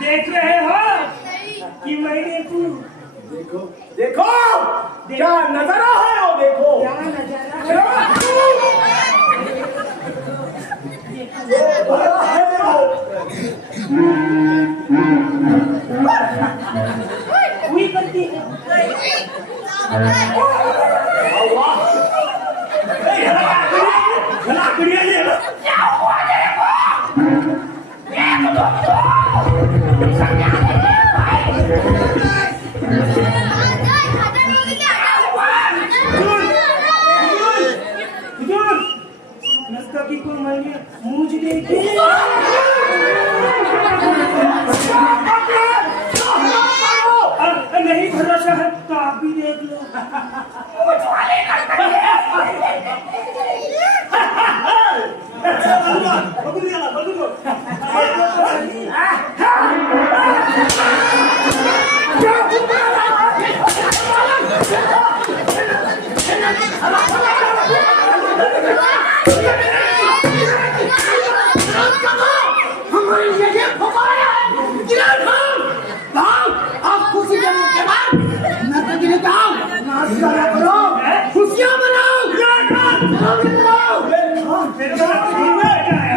देख रहे हो कि मैंने तू देखो देखो क्या नजारा है वो देखो क्या नजारा हुई करती है नस्तकी को मैंने मूंछ देखी नहीं भरोसा है तो आप भी देख लो खुशियां मनाओ।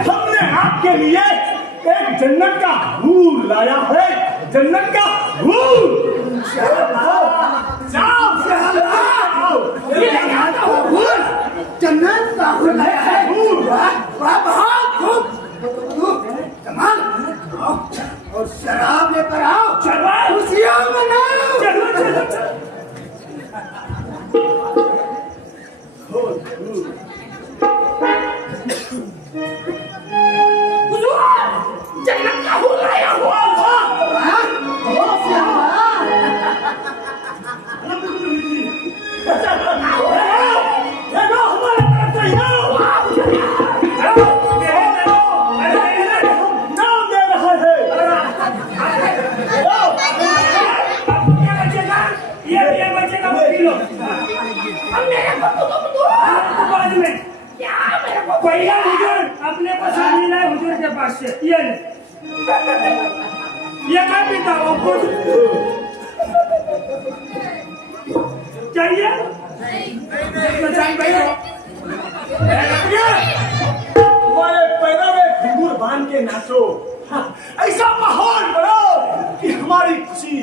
हमने आपके लिए एक जन्नत का हूर लाया है जन्नत का हूर जन्नत का हूर लाया है। बहुत खूब कमाल और शराब लेकर आओ। खुशियां मनाओ। जन्नत का हूर लाया हुआ पहिला हुजूर अपने को शादी लाए हुजूर के पास से ये क्या पीता हो खुद चाहिए हमारे पैरों में घुंघरू बांध के नाचो ऐसा माहौल बनाओ कि हमारी खुशी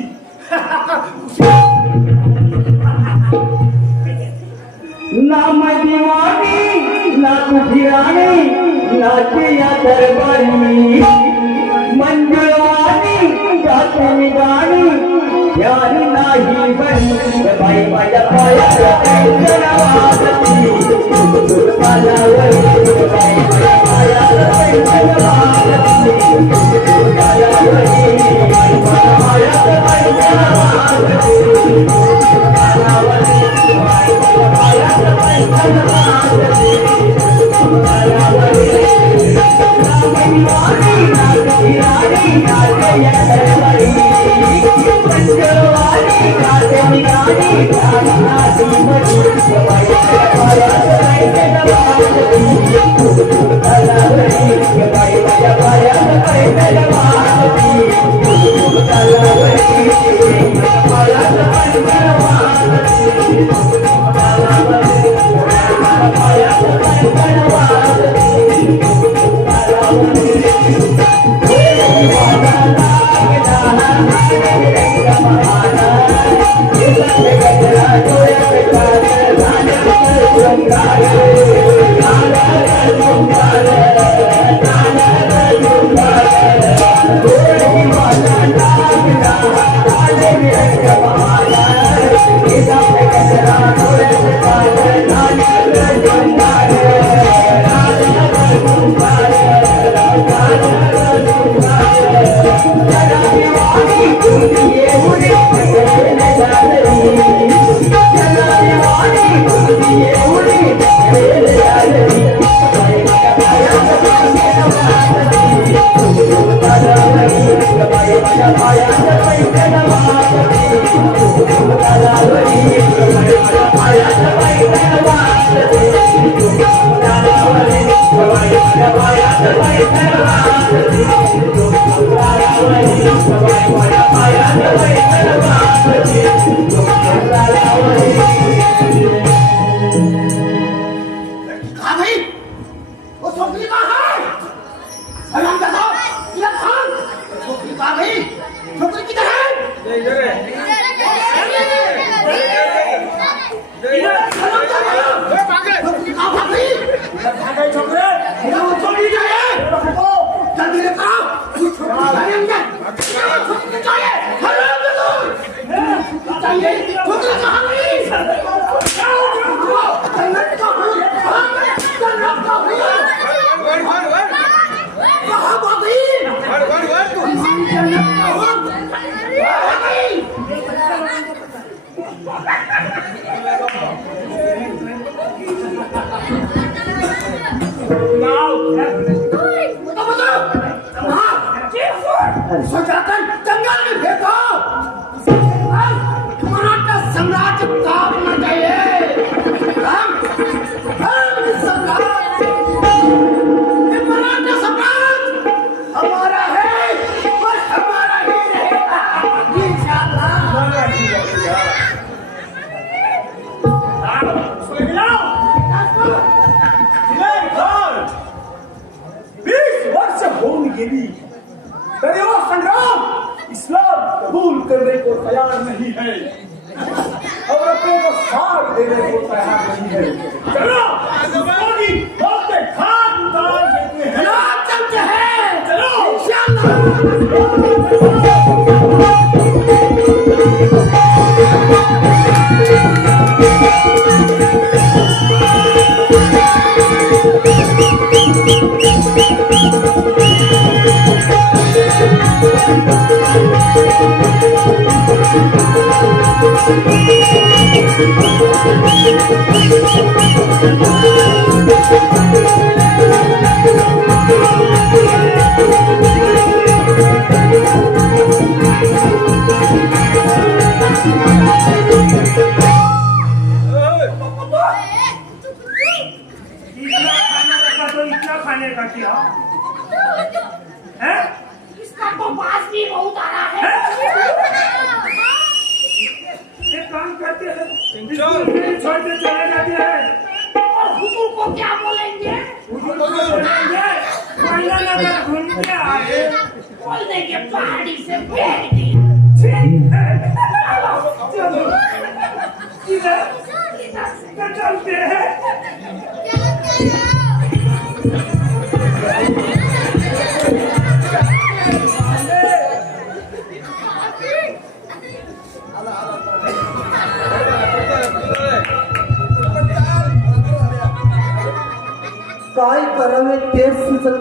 नाम दीवानी ना तुझी राणी नाचे या दरबारी मंजुळवाणी गाते मी गाणी यारी नाही बनी बाई माझ्या पायाला पैंजण वाजती पायावरी बाई माझ्या पायाला पैंजण वाजती पायावरी बाई माझ्या पायाला पैंजण वाजती पायावरी बाई माझ्या पायाला पैंजण वाजती पायावरी मंजुळवाणी नाचे या दरबारी मंजुळवाणी गाते मी गाणी यारी नाही बनी बाई माझ्या पायाला पैंजण वाजती बाई माझ्या पायाला पैंजण वाजती कहा भाई वो छोकरी कहाँ है हराम दादा किधर था छोकरी कहाँ भाई छोकरी किधर है हराम दादा छोकरी कहाँ भाग गई छोकरे इधर वो छोकरी जाए जल्दी ले करो तू छोकरी जाए अंदर छोकरी जाए हराम दादा चाहिए छोकरी कहाँ गई सजाकर जंगल में फेंको मराठा सम्राट काबू चाहिए हम सम्राट ये मराठा सम्राट हमारा है और हमारा ही रहेगा इंशाअल्लाह। होऊन गेली तरी वो संग्राम इस्लाम कबूल करने को तैयार नहीं है और अपने को साथ देने को तैयार नहीं है। चलो उसकी बातें खान उतार देते हैं। चलो चलते हैं चलो इंशाअल्लाह। इतना खाने का क्या है? इसका तो बास भी बहुत आ रहा है। एक काम करते हैं छोड़ के चले जाते हैं और हुजूर को क्या बोलेंगे? घूम के आए बोलने के पहाड़ी से फेंक दी। चलो इधर चलते हैं।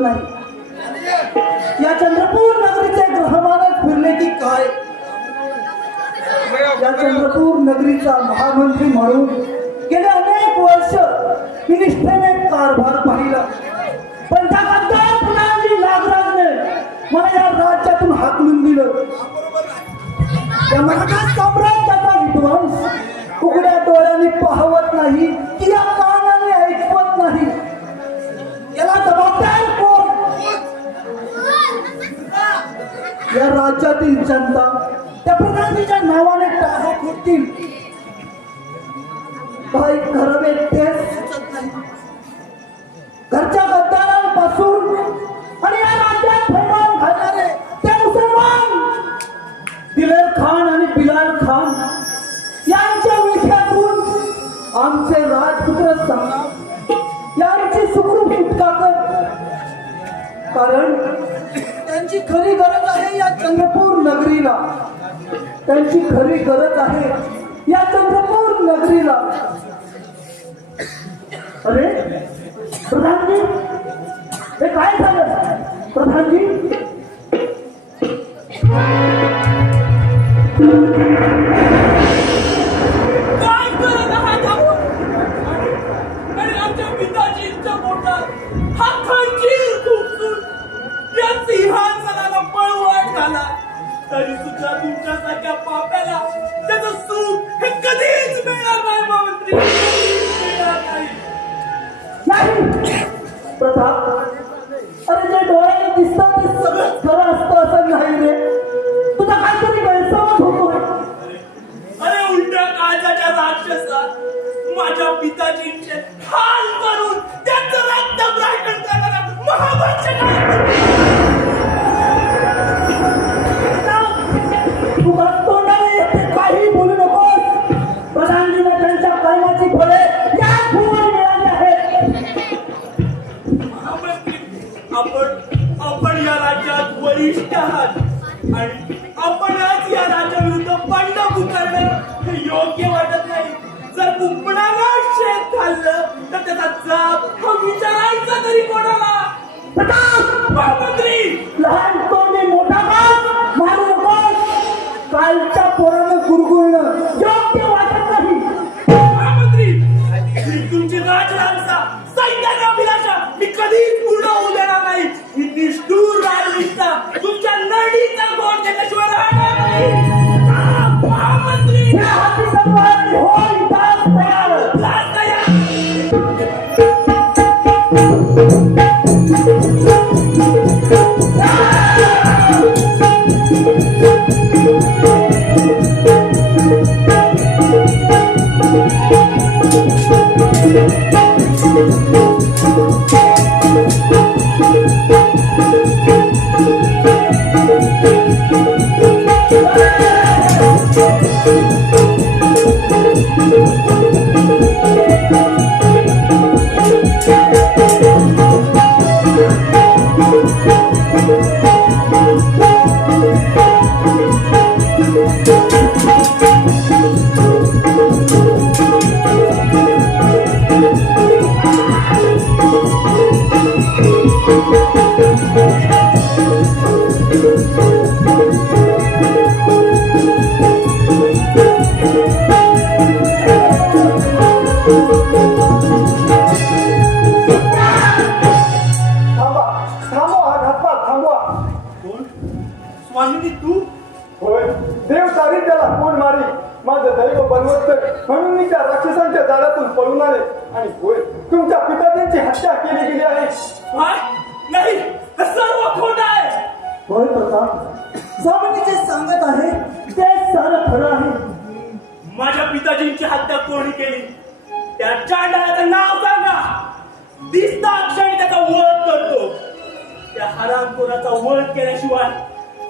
नाही। या चंद्रपूर नगरीचे ग्रहमानच फिरले की काय? या चंद्रपूर नगरीचा महामंत्री म्हणून गेले अनेक वर्ष मी निष्ठेने कारभार पाहिला, पण त्या गद्दार पुनाजी नागराजने मला या राज्यातून हाकलून दिलं। या मराठा साम्राज्याचा विध्वंस उघड्या डोळ्यांनी पाहवत नाही की या कानाने ऐकवत नाही, याला जबाबदार कोण? या राज्यातील जनता त्या प्रधानजीच्या नावाने टाळा फोडतील, काही करावे तेच सुचत नाही। घरच्या गद्दारांपासून आणि या राज्यात थैमान घालणारे ते मुसलमान दिलेर खान आणि बिलाल खान यांच्या विषयातून आमचे राजपुत्र संग्राम यांची सुखरूप सुटका कर, कारण त्यांची खरी गरज आहे या चंद्रपूर नगरीला, त्यांची खरी गरज आहे या चंद्रपूर नगरीला। अरे प्रधानजी, हे काय झालं प्रधानजी? काय करत आहात आपण? आणि आमच्या पिताजींच्या पोटात हा खंजीर खुपसून या सिंहासनाला पळवाट घाला, तरी सुद्धा तुमच्यासारख्या पाप्याला त्याचं सुख हे कधीच मिळणार नाही महामंत्री, मिळणार नाही। नाही प्रताप, अरे जे डोळ्याने दिसतं ते सगळं खरं असतं असं नाही रे, तुझा काहीतरी गैरसमज होतोय। अरे उलट्या काळजाच्या राक्षसा माझ्या पिताजींचे हाल करून त्यांचं रक्त ग्रहण करणारा तू तोंडाने काही बोलू नकोस। प्रधानजीने त्यांच्या कर्माची फळे या भूमीवर मिळाली आहेत। आपण या राज्यात वरिष्ठ आहात आणि आपणच या राज्याविरुद्ध बंड पुकारणं हे योग्य वाटत नाही। जर कुंपणाला शेत खाल्लं तर त्याचा जाब हा विचारायचा तरी कोणाला? महामंत्री, लहान तोंडी मोठा बाप मारू नकोस। कालच्या पोरानं गुरगुळणं योग्य वाटत नाही। महामंत्री, ही तुमची राजहंसा सैन्याची अभिलाषा मी कधीच पूर्ण होऊ देणार नाही। ही निष्ठूर राजनिष्ठा तुमच्या नडीचा गोड देण्याशिवाय राहणार नाही। महामंत्री, या हाती तलवार होय दास तयार। दास तयार। स्वामिनी तू? होय, देव सारी त्याला कोण मारी, माझं दैव बनवत म्हणून मी त्या राक्षसांच्या जाळ्यातून पळून आले। आणि होय, तुमच्या पिताजींची हत्या केली गेली आहे। नाही, हे सर्व खोट आहे। होय प्रताप, स्वामींनी जे सांगत आहे ते सारं खरं आहे। माझ्या पिताजींची हत्या कोणी केली त्या चांडाळाचं नाव सांगा। दिसता क्षणी त्याचा वध करतो। त्या हरामखोराचा वध केल्याशिवाय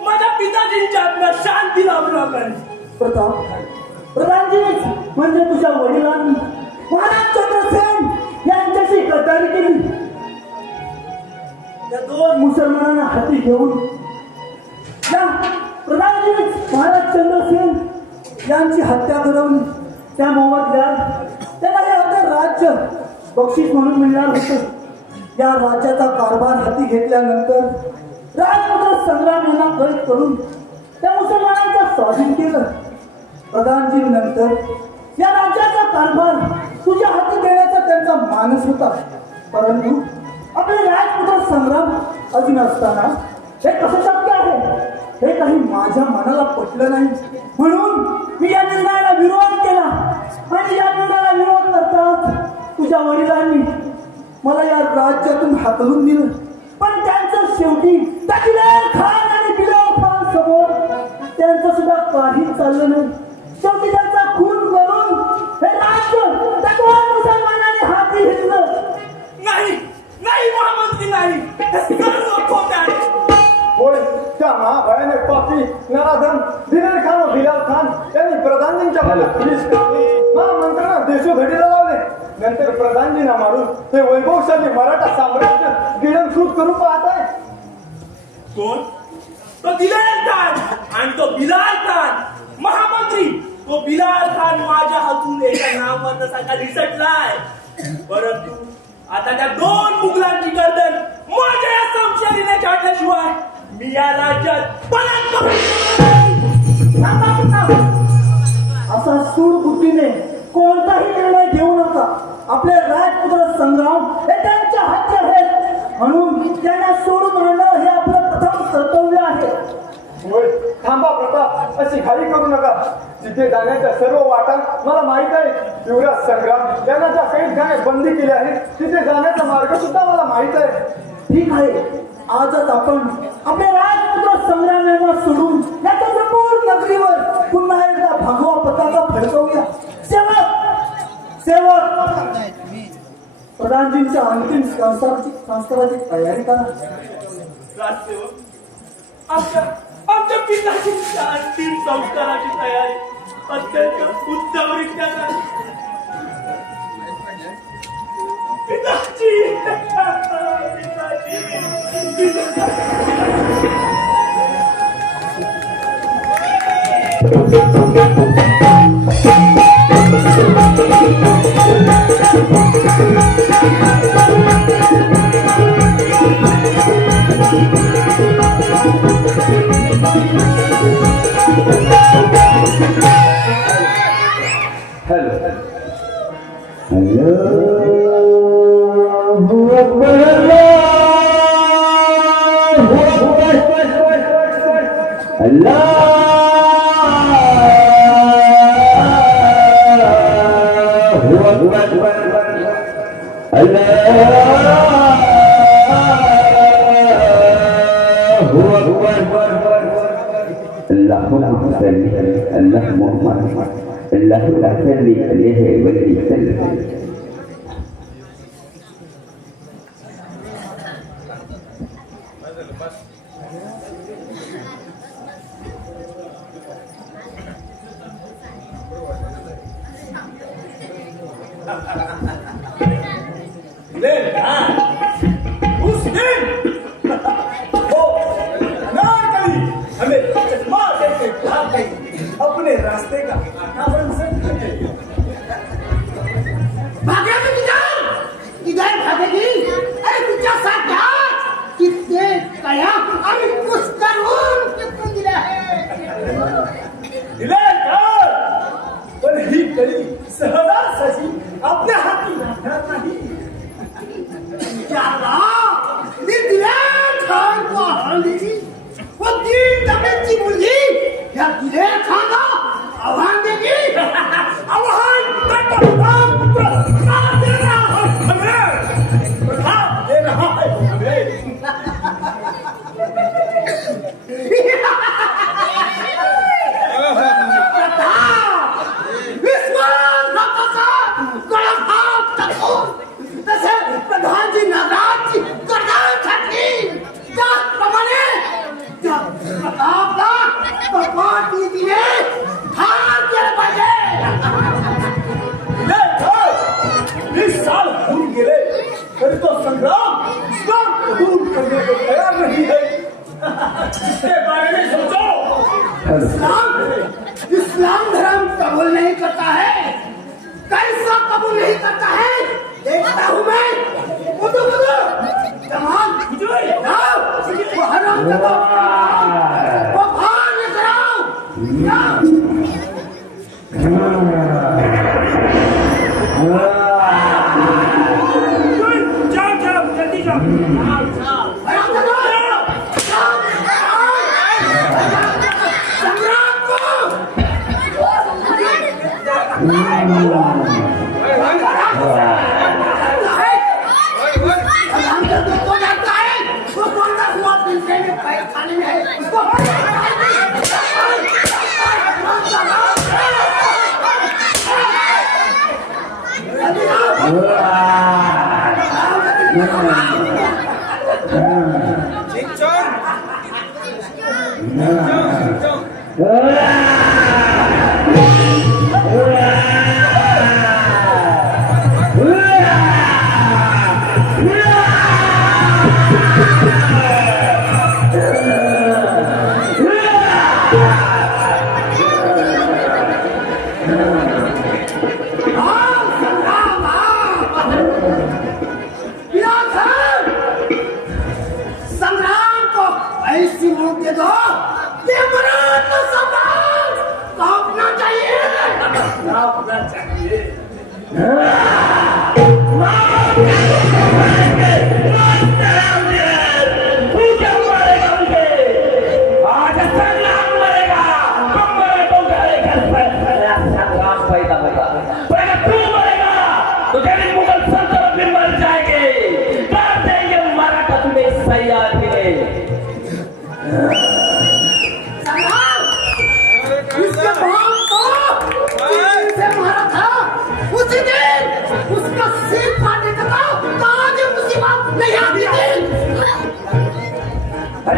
माझ्या पिताजींच्या आत्म्यात शांती लाभणार नाही। प्रताप, प्रधानजी म्हणजे तुझ्या वडिलांनी महाराज चंद्रसेन यांच्याशी गद्दारी केली। त्या दोन मुसलमानांना हाती घेऊन या प्रधानजी महाराज चंद्रसेन यांची हत्या करवली। त्या मोबदल्यात त्यांना हे अर्धे राज्य बक्षीस म्हणून मिळणार होतं। या राज्याचा कारभार हाती घेतल्यानंतर राजपुत्र संग्राम यांना कैद करून त्या मुसलमानांचा स्वाधीन केलं. प्रधानजींनंतर या राज्याचा कारभार तुझ्या हाती देण्याचा त्यांचा मानस होता. परंतु आपले राजपुत्र संग्राम अजून असताना हे कसं शक्य आहे हे काही माझ्या मनाला पटलं नाही. म्हणून मी या निर्णयाला विरोध केला आणि या निर्णयाला विरोध करतात तुझ्या वडिलांनी मला या राज्यातून हाकलून दिलं. पण त्यांचं शेवटी त्या दिलेर खान आणि दिलेर खान समोर त्यांचं सुद्धा काहीच चाललं नाही. शेवटी त्यांचा खून करून हे राज्य त्या दोन मुसलमानांनी हाती घेतलं. नाही नाही महामंत्री नाही, हे सर्व खोटे आहे. होय, त्या महाभयानक पापी नराधम दिलेर खान व बिलाल खान यांनी प्रधानजींच्या महामंत्र्यांना देशोधडीला लावले. नंतर प्रधानजींना मारून ते वैभवशाली मराठा साम्राज्य गिळंकृत करू पाहत आहे. कोण? तो दिलेर खान आणि तो बिलाल खान. महामंत्री, तो बिलाल खान माझ्या हातून एका नामवंतासारखा निसटलाय. परंतु आता त्या दोन मुघलांची गर्दन माझ्या या समशेरीने काढल्याशिवाय मी या राज्यात परत असा सूडबुद्धीने कोणताही निर्णय घेऊ नका. आपले राजपुत्र संग्राम हे त्यांच्या हाती आहेत म्हणून त्यांना सोडून आणणं हे आपलं प्रथम कर्तव्य आहे. होय, थांबा प्रताप, अशी घाई करू नका. तिथे जाण्याच्या सर्व वाटा मला माहित आहे. युवराज संग्राम यांना ज्या कैदखान्यात बंदी केली आहे तिथे जाण्याचा मार्ग सुद्धा मला माहित आहे. ठीक आहे, आजच आपण आपले राजपुत्र संग्राम यांना सोडून या चंद्रपूर नगरीवर पुन्हा एकदा भगवा पताका फडकवूया. सेवक प्रधानजींच्या अंतिम संस्काराची तयारी करा. राजसेवक, आमच्या पिताजींच्या अंतिम संस्काराची तयारी अत्यंत उत्तमरित्या झाली. पिताजी, अपने रास्ते का भाग्या में किधर भागेगी? अरे तुझ्या साध्या किती कया आम्ही कुछ करून किती दिले आहे. पण ही कधी सहजासहजी आपल्या हाती लागणार नाही. मी दिलेर खान को हरली वो 3 डब्याची मुलगी या दिलेर खानला आव्हान देगी. आव्हान दे रहा है प्रधानजी नाराजी करणार खाती त्याप्रमाणे प्रतापला कपाटी दिले ठार केलं पाहिजे. 20 साल होऊन गेले तरी तो संग्राम इस्लाम कबूल करने को तैयार नहीं है. इसके बारे में सोचो. इस्लाम धर्म कबूल नहीं करता है. कैसा कबूल नहीं करता है देखता हूँ मैं. बुद्धू वो हरामजादा वो बाहर लेकर आओ जाओ जाओ जल्दी जाओ हरामजादा संग्राम को हरामजादा को जानता है वो कौन सा हुआ पिंजरे में पैर खाने में है उसको संग्राम को ऐसी मौत दे दो कि मरण तो संग्राम कांपना चाहिए तू क्या मारेगा मुझे? आज संग्राम मरेगा, तुम मरे तो तेरे घर पर नया संग्राम पैदा होगा। पर अगर तू मरेगा तो तेरी मुगल सल्तनत भी मर जाएगी। कर देंगे मराठा तुम्हें सयाद के। संग्राम उसके बाप को से मारा था उसी दिन उसका सिर काट देता था ताकि मुसीबत नहीं आती थी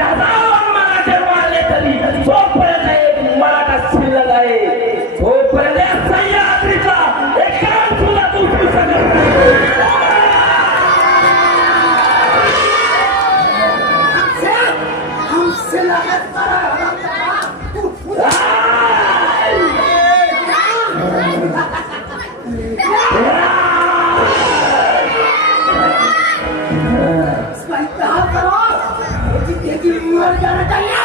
राजावर मराठे वाले तरी जोपर्यंत एक मराठा शिल्लक आहे तोपर्यंत सह्याद्रीचा एक काम सुद्धा तू उचलू शकत नाही. हमसे लगत मर जाना चाहिए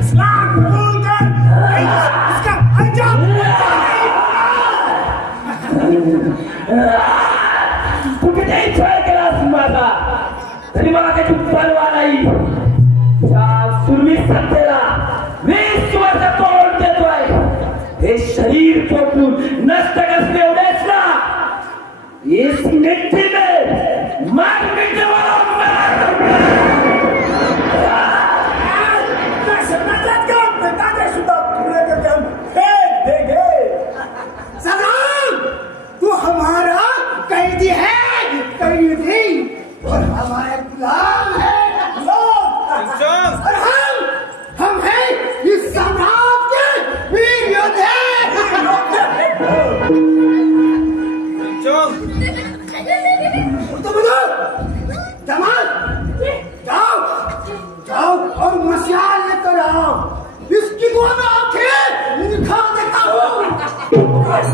इस्लाम कबूल कर इसका अंजाम तू किती छळ केलास माझा तरी मला त्याची परवा नाही त्या सुरवी सत्तेला 20 वर्ष तोड देतोय हे शरीर तोडून नष्ट कसले एवढेच ना इस मिट्टी में मार मिटने वाला तू हमारा कैदी है कैदी और हमारे गुलाम है और हम हैं इस सम्राट के वीर योद्धे तो बोलो जमाल जाओ जाओ और मशाल लेकर आओ इसकी दोनों आंखें निकाल देता हूँ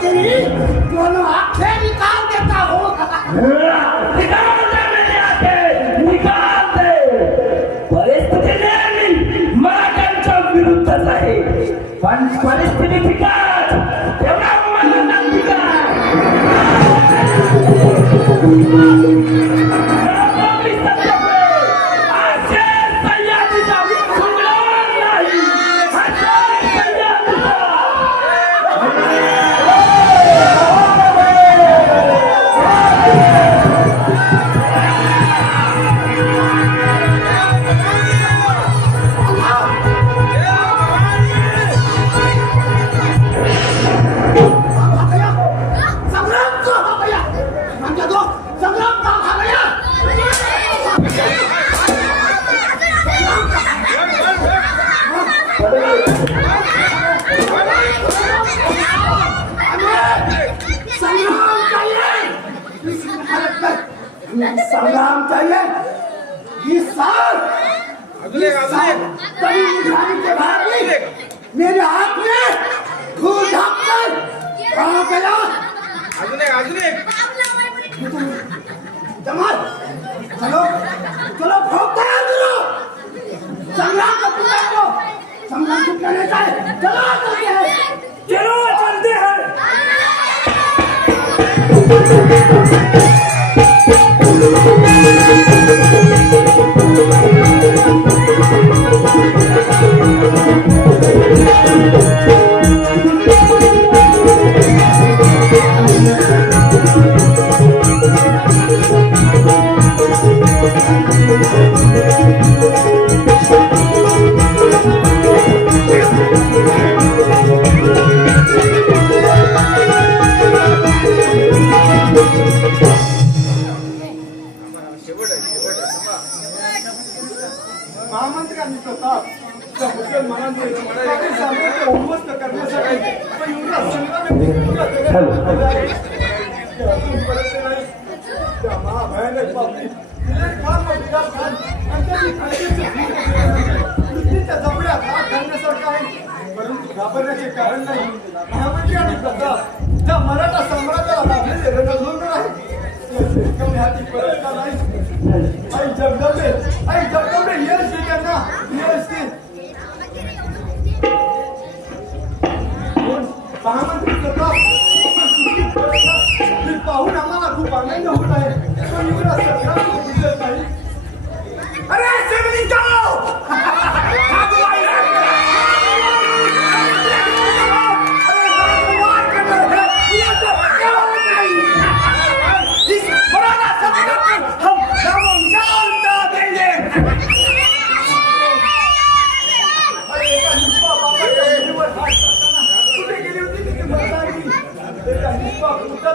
तेरी दोनों आंखें निकाल देता हूँ निकाल दे मेरी आंखें निकाल दे परिस्थिती नेहमी मराठ्यांच्या विरुद्धच आहे पण परिस्थिती बिकट तेवढा मला नक्की संग्राम चाहिए इस साल कभी निगरानी के बाद भी मेरे हाथ में धूल ढककर कहाँ गया जमाल चलो चलो भोग तैयार करो संग्राम को पूरा करो संग्राम को करने चाहिए चलो चलते हैं महामंत्र्यांनी प्रताप त्या हुसेन महाराजांनी काही साम्राज्य उद्ध्वस्त करण्यासाठी आपण एवढा संग्राम त्या महाभयानक बाबतीत वृत्तीच्या जबड्यात हात घालण्यासारखं आहे परंतु घाबरण्याचे कारण नाही महामंत्री आणि प्रताप त्या मराठा साम्राज्याला लाभलेले रणधुंड आहे कमी हाती परत का नाही आई जगदंबे यश दे त्यांना यश दे महामंत्री प्रताप हे पाहून आम्हाला खूप आनंद होत आहे पण युवराज सगळ्यांना दिसत नाही अरे सेवनी जाओ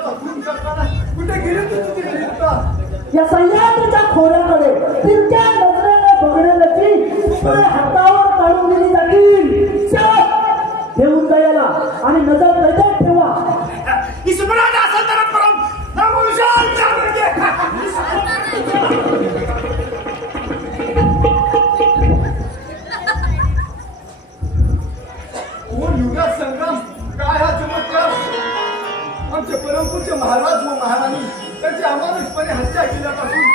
कुठे गेली तुझी या सह्याद्रीच्या खोऱ्याकडे तिरक्या नजरेने बघण्याची सुपळे हातावर काढून दिली जातील देऊन जायला आणि नजर नजर ठेवा इसमराज असेल तर परम नामोशाल चालते ओ युवराज संग्राम काय हा चमत्कार आमचे परमपूज्य महाराज व महाराणी त्यांची अमानुषपणे हत्या केल्यापासून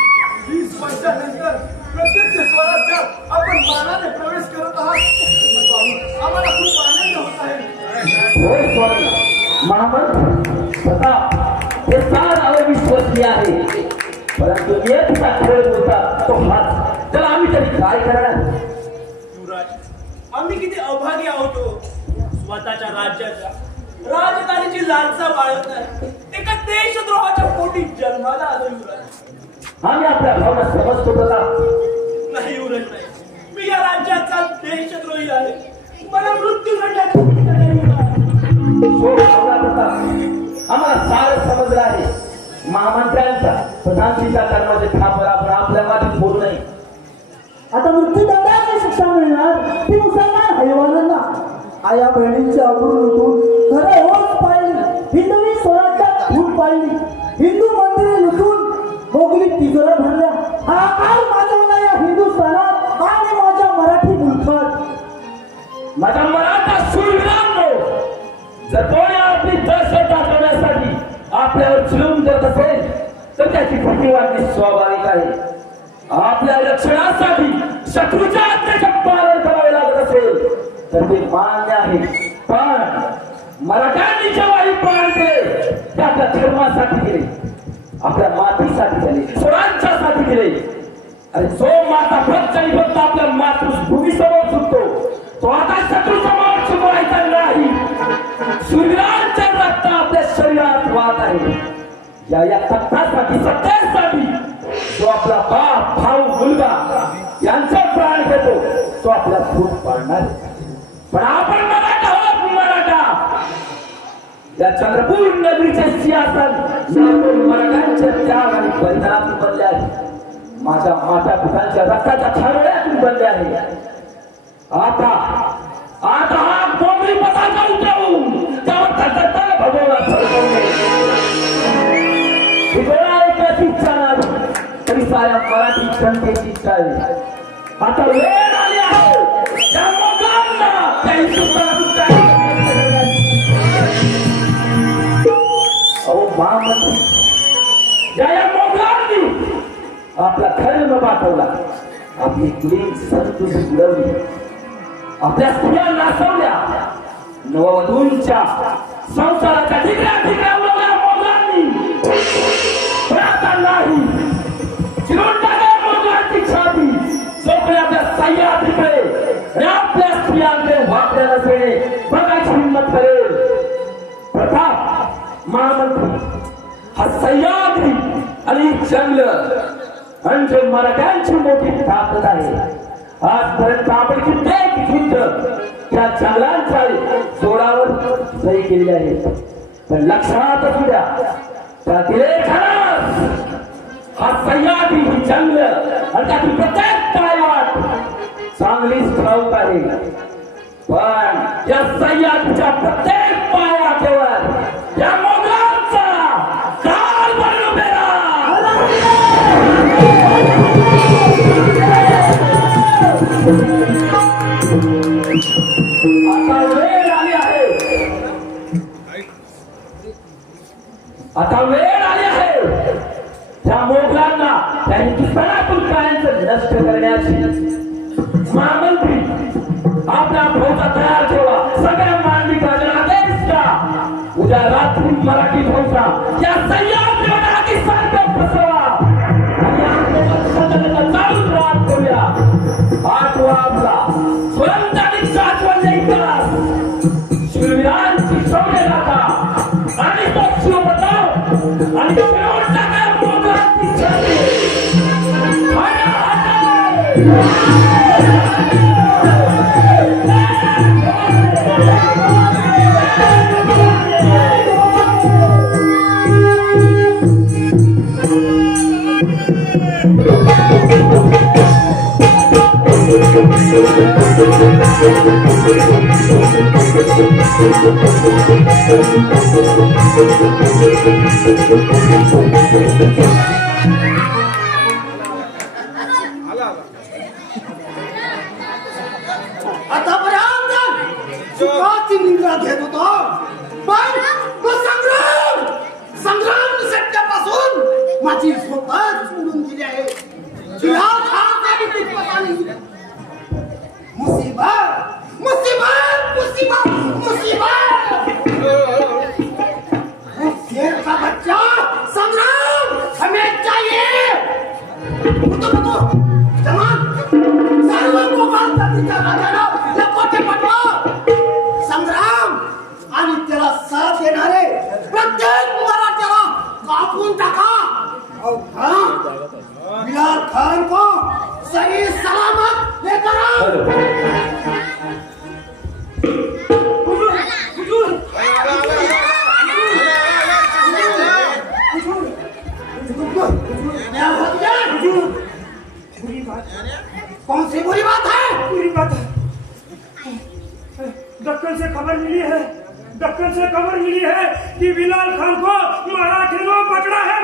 20 वर्षानंतर प्रत्यक्ष स्वराज्यात आपण मानाने प्रवेश करत आहात आम्हाला खूप आनंद होत आहे होय स्वामी महामंत्री प्रताप हे सार अविश्वसनीय आहे परंतु नियतीचा खेळ होता तो हाच त्याला आम्ही तरी काय करणार युवराज आम्ही किती अभागी आहोत स्वतःच्या राज्याच्या राजधानीची लालसा बाळगणार एका देशद्रोहाच्या पोटी जन्माला आलो युवराज आम्ही आपल्या भावना समजतो प्रताप नाही युवराज नाही मी या राज्याचा देशद्रोही आहे मला मृत्यू घडण्याची भीती आहे, युवराज. आम्हाला सारं समजलं आहे महामंत्र्यांचा प्रधानमंत्रीचा कर्माचे ठापर आपण आपल्या मागे बोलू नये आता मृत्यूदंडाची शिक्षा मिळणार ती मुसलमान हैवानांना आया बहिणींच्या अब्रू लुटून खरं होत पाहिली हिंदवी स्वराज्यात फूट पाहिली हिंदू मंदिरे लुटून मोगली तिजोऱ्या भरल्या हा काळ माजवला या हिंदुस्थानात आणि माझ्या मराठी मुलखात माझ्या मराठा शूरवीरांनो जर कोणी आपली दहशत दाखवण्यासाठी आपल्यावर जुलूम करत असेल तर त्याची भीती वाटणे स्वाभाविक आहे आपल्या रक्षणासाठी शत्रूच्या आज्ञेचे पालन करावे लागत असेल तर ते मान्य आहे पण मराठ्यांनी जेव्हा ही प्राण दिले ते आपल्या धर्मासाठी गेले आपल्या मातीसाठी गेले स्वराज्यासाठी गेले आणि जो माता फक्त आणि फक्त आपल्या मातृभूमीसमोर चुकतो तो आता शत्रूसमोर चुकवायचा नाही सूर्याच्या रक्त आपल्या शरीरात वाहत आहे या तख्तासाठी सत्तेसाठी जो आपला बाप भाऊ मुलगा यांचा प्राण घेतो तो आपला फूट पाडणार पण आपण मराठा आहोत मराठा या चंद्रपूर नगरीचे सिंहासन मराठ्यांच्या त्याग आणि बलिदानातून बनले आहे माझ्या माता पितांच्या रक्ताच्या थारोळ्यातून बनले आहे आता हा कोंबडी पताका उतरवून त्यावर त्याचा भगवला एकच इच्छा नाही तरी साऱ्या मराठी जनतेची इच्छा आहे आता वेळ आली आहे त्या मोगलांना त्या हिंदुस्थानातून अहो महामंत्री या मोगलांनी आपला धर्म पाठवला आपली कुणी संतुष्ट बुडवली आपल्या स्त्रिया नाचवल्या नववधूंच्या संसाराच्या ठिकऱ्या उडवल्या मोगलांनी पण आता नाही चिरून टाका मोगलांची छाती जोपर्यंत आपल्या सह्याद्रीकडे आणि आपल्या स्त्रियांकडे वापल्या नसेल बघायची हिंमत करेल प्रताप महामंत्री हा सह्याद्री आणि जंगल म्हणजे मराठ्यांची मोठी ताकद आहे आजपर्यंत आपण कित्येक युद्ध त्या जंगलांच्या जोरावर सही केली आहे पण लक्षात असू द्या त्या दिलेखानास हा सह्याद्री ही जंगल आणि त्यातील प्रत्येक पायवाट चांगलीच ठाऊक आहे पण या सह्याद्रीच्या प्रत्येक पायवाटेवर या मोगलांचा काल बनून उभे राहा. आता वेळ आली आहे आता वेळ आली आहे त्या मोगलांना त्या हिंदुस्थानातून कायमचं नष्ट करण्याची. महामंत्री आपला फौजा तयार ठेवा, सगळ्या मांडलिकाला आदेश द्या. उद्या रात्री मराठी फौजा या सह्याद्री पाकिस्तानला फसवा आणि आपल्या सदनाला चालून राहत करूया. आठवा आपला स्वयंचा आणि सातवा इतिहास, शूरवीरांची शौर्य गाथा आणि तो शिवप्रताप आणि शेवटचा काय मोगलांची छाती. आतापर्यंत सुखाची निद्रा घेत होतो, पण तो संग्राम सत्यापासून माझी झोपच सोडून दिली आहे. जिहाद हा काही तितपत आली. मुसीबत मुसीबत मुसीबत मुसीबत. शेर का बच्चा संग्राम हमें चाहिए. जवान सर्व मोबाईल जातीच्या राजाला लपवटे पाठवा. संग्राम आणि त्याला साथ देणारे प्रत्येक मराठ्याला कापून टाका. बिलाल खान को सही सलामत लेकर आओ. कौन सी बुरी बात है? पूरी बात है। दक्कन से खबर मिली है, दक्कन से खबर मिली है कि बिलाल खान को मराठियों ने पकड़ा है।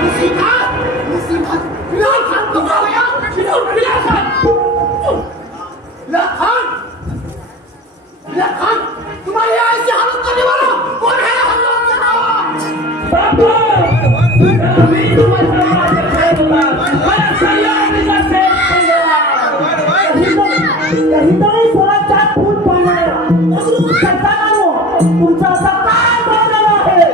मुसीबत मुसीबत, बिलाल खान पकड़ा गया. बिलाल खान, बिलाल खान, तुम्हारी ऐसी हालत करने वाला कौन है? हिंदवी स्वराज्यात फूट पाडणाऱ्या अग्रणी सरदारांनो, तुमचा असा काय बनलेला आहे?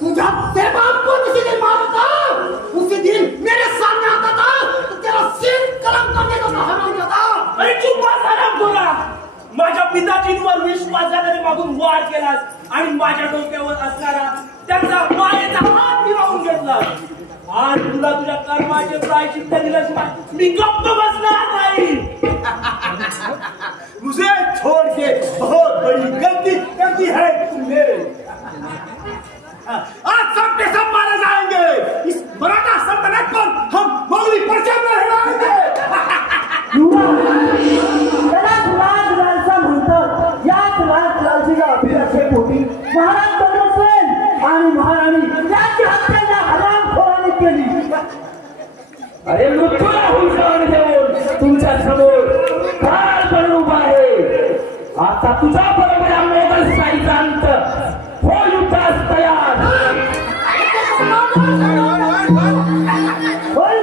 तुझा तेरे बाप को किसी दिन मारा था, उसी दिन मेरे सामने आता था तो तेरा सिर कलम करने का बहाना होता था. अरे चुप बस आराम करा. माझ्या पिताजींवर विश्वासाने मागून वार केलास आणि माझ्या डोक्यावर असणारा त्यांचा मायेचा हात हिरावून घेतला. आज तुला तुझ्या कर्माचे प्रायश्चित्त दिल्याशिवाय मी गप्प बसणार नाही. मुझे छोड़ के बहुत बड़ी गलती कर दी है तुमने. आज सब के सब मारे जाएंगे. इस मराठा सल्तनत पर हम मौलवी परचम लहराएंगे. त्याला लालचा म्हणतात. याच लालजीला अभिलाषेपोटी महाराज बनवसेन आणि महाराणी याची हत्या या हरामखोराने केली. अरे मृत्यूला हुलसावून देऊन तुमच्या समोर काळ बनून उभा आहे. आता तुझा बरोबर या मोगलशाहीचा अंत हो, युद्धास तयार. होय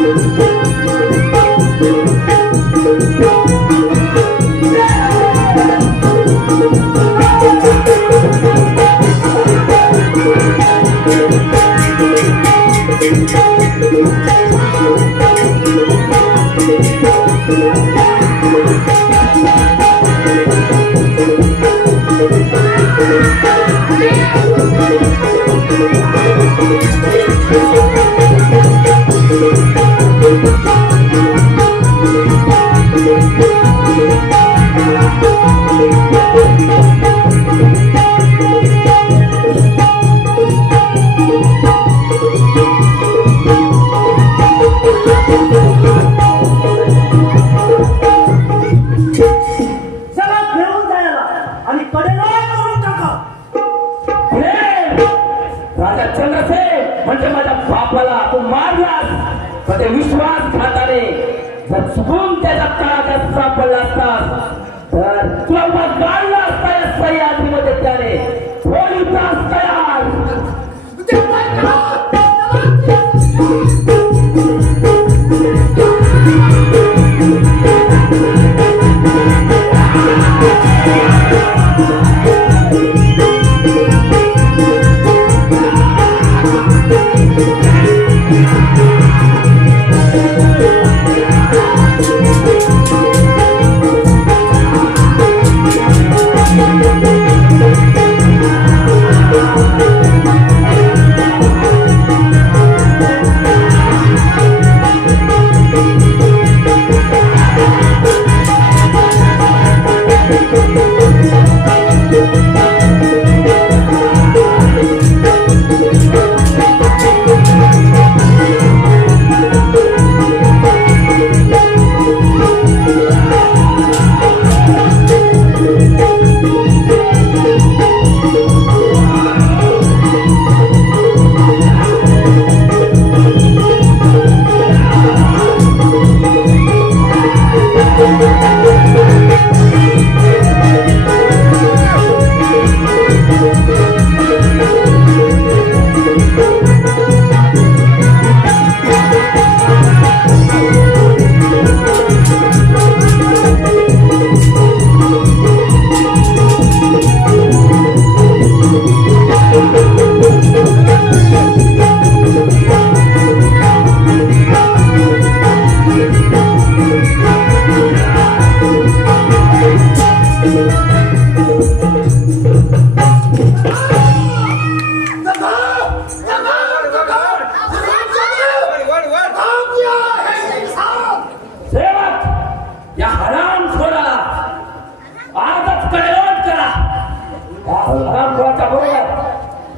Thank you. जर चुकून त्याच्या काळात सापडला असतास तर तुला गाडला असता या सह्याद्रीमध्ये त्याने थोडी तास तयार.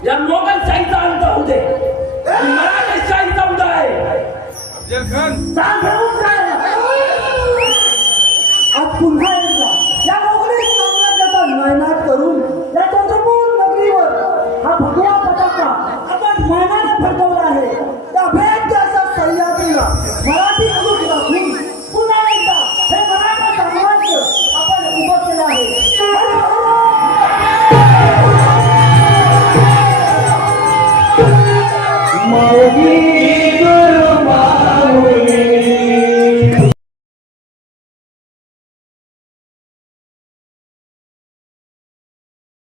या मोगलशाहीचा अंत होऊ दे, मराठीशाहीचा उदय. आज पुन्हा एकदा या मोगली साम्राज्याचा नायनाट करून या चंद्रपूर नगरीवर हा भगवा पताका आपण मानाने फडकवला आहे.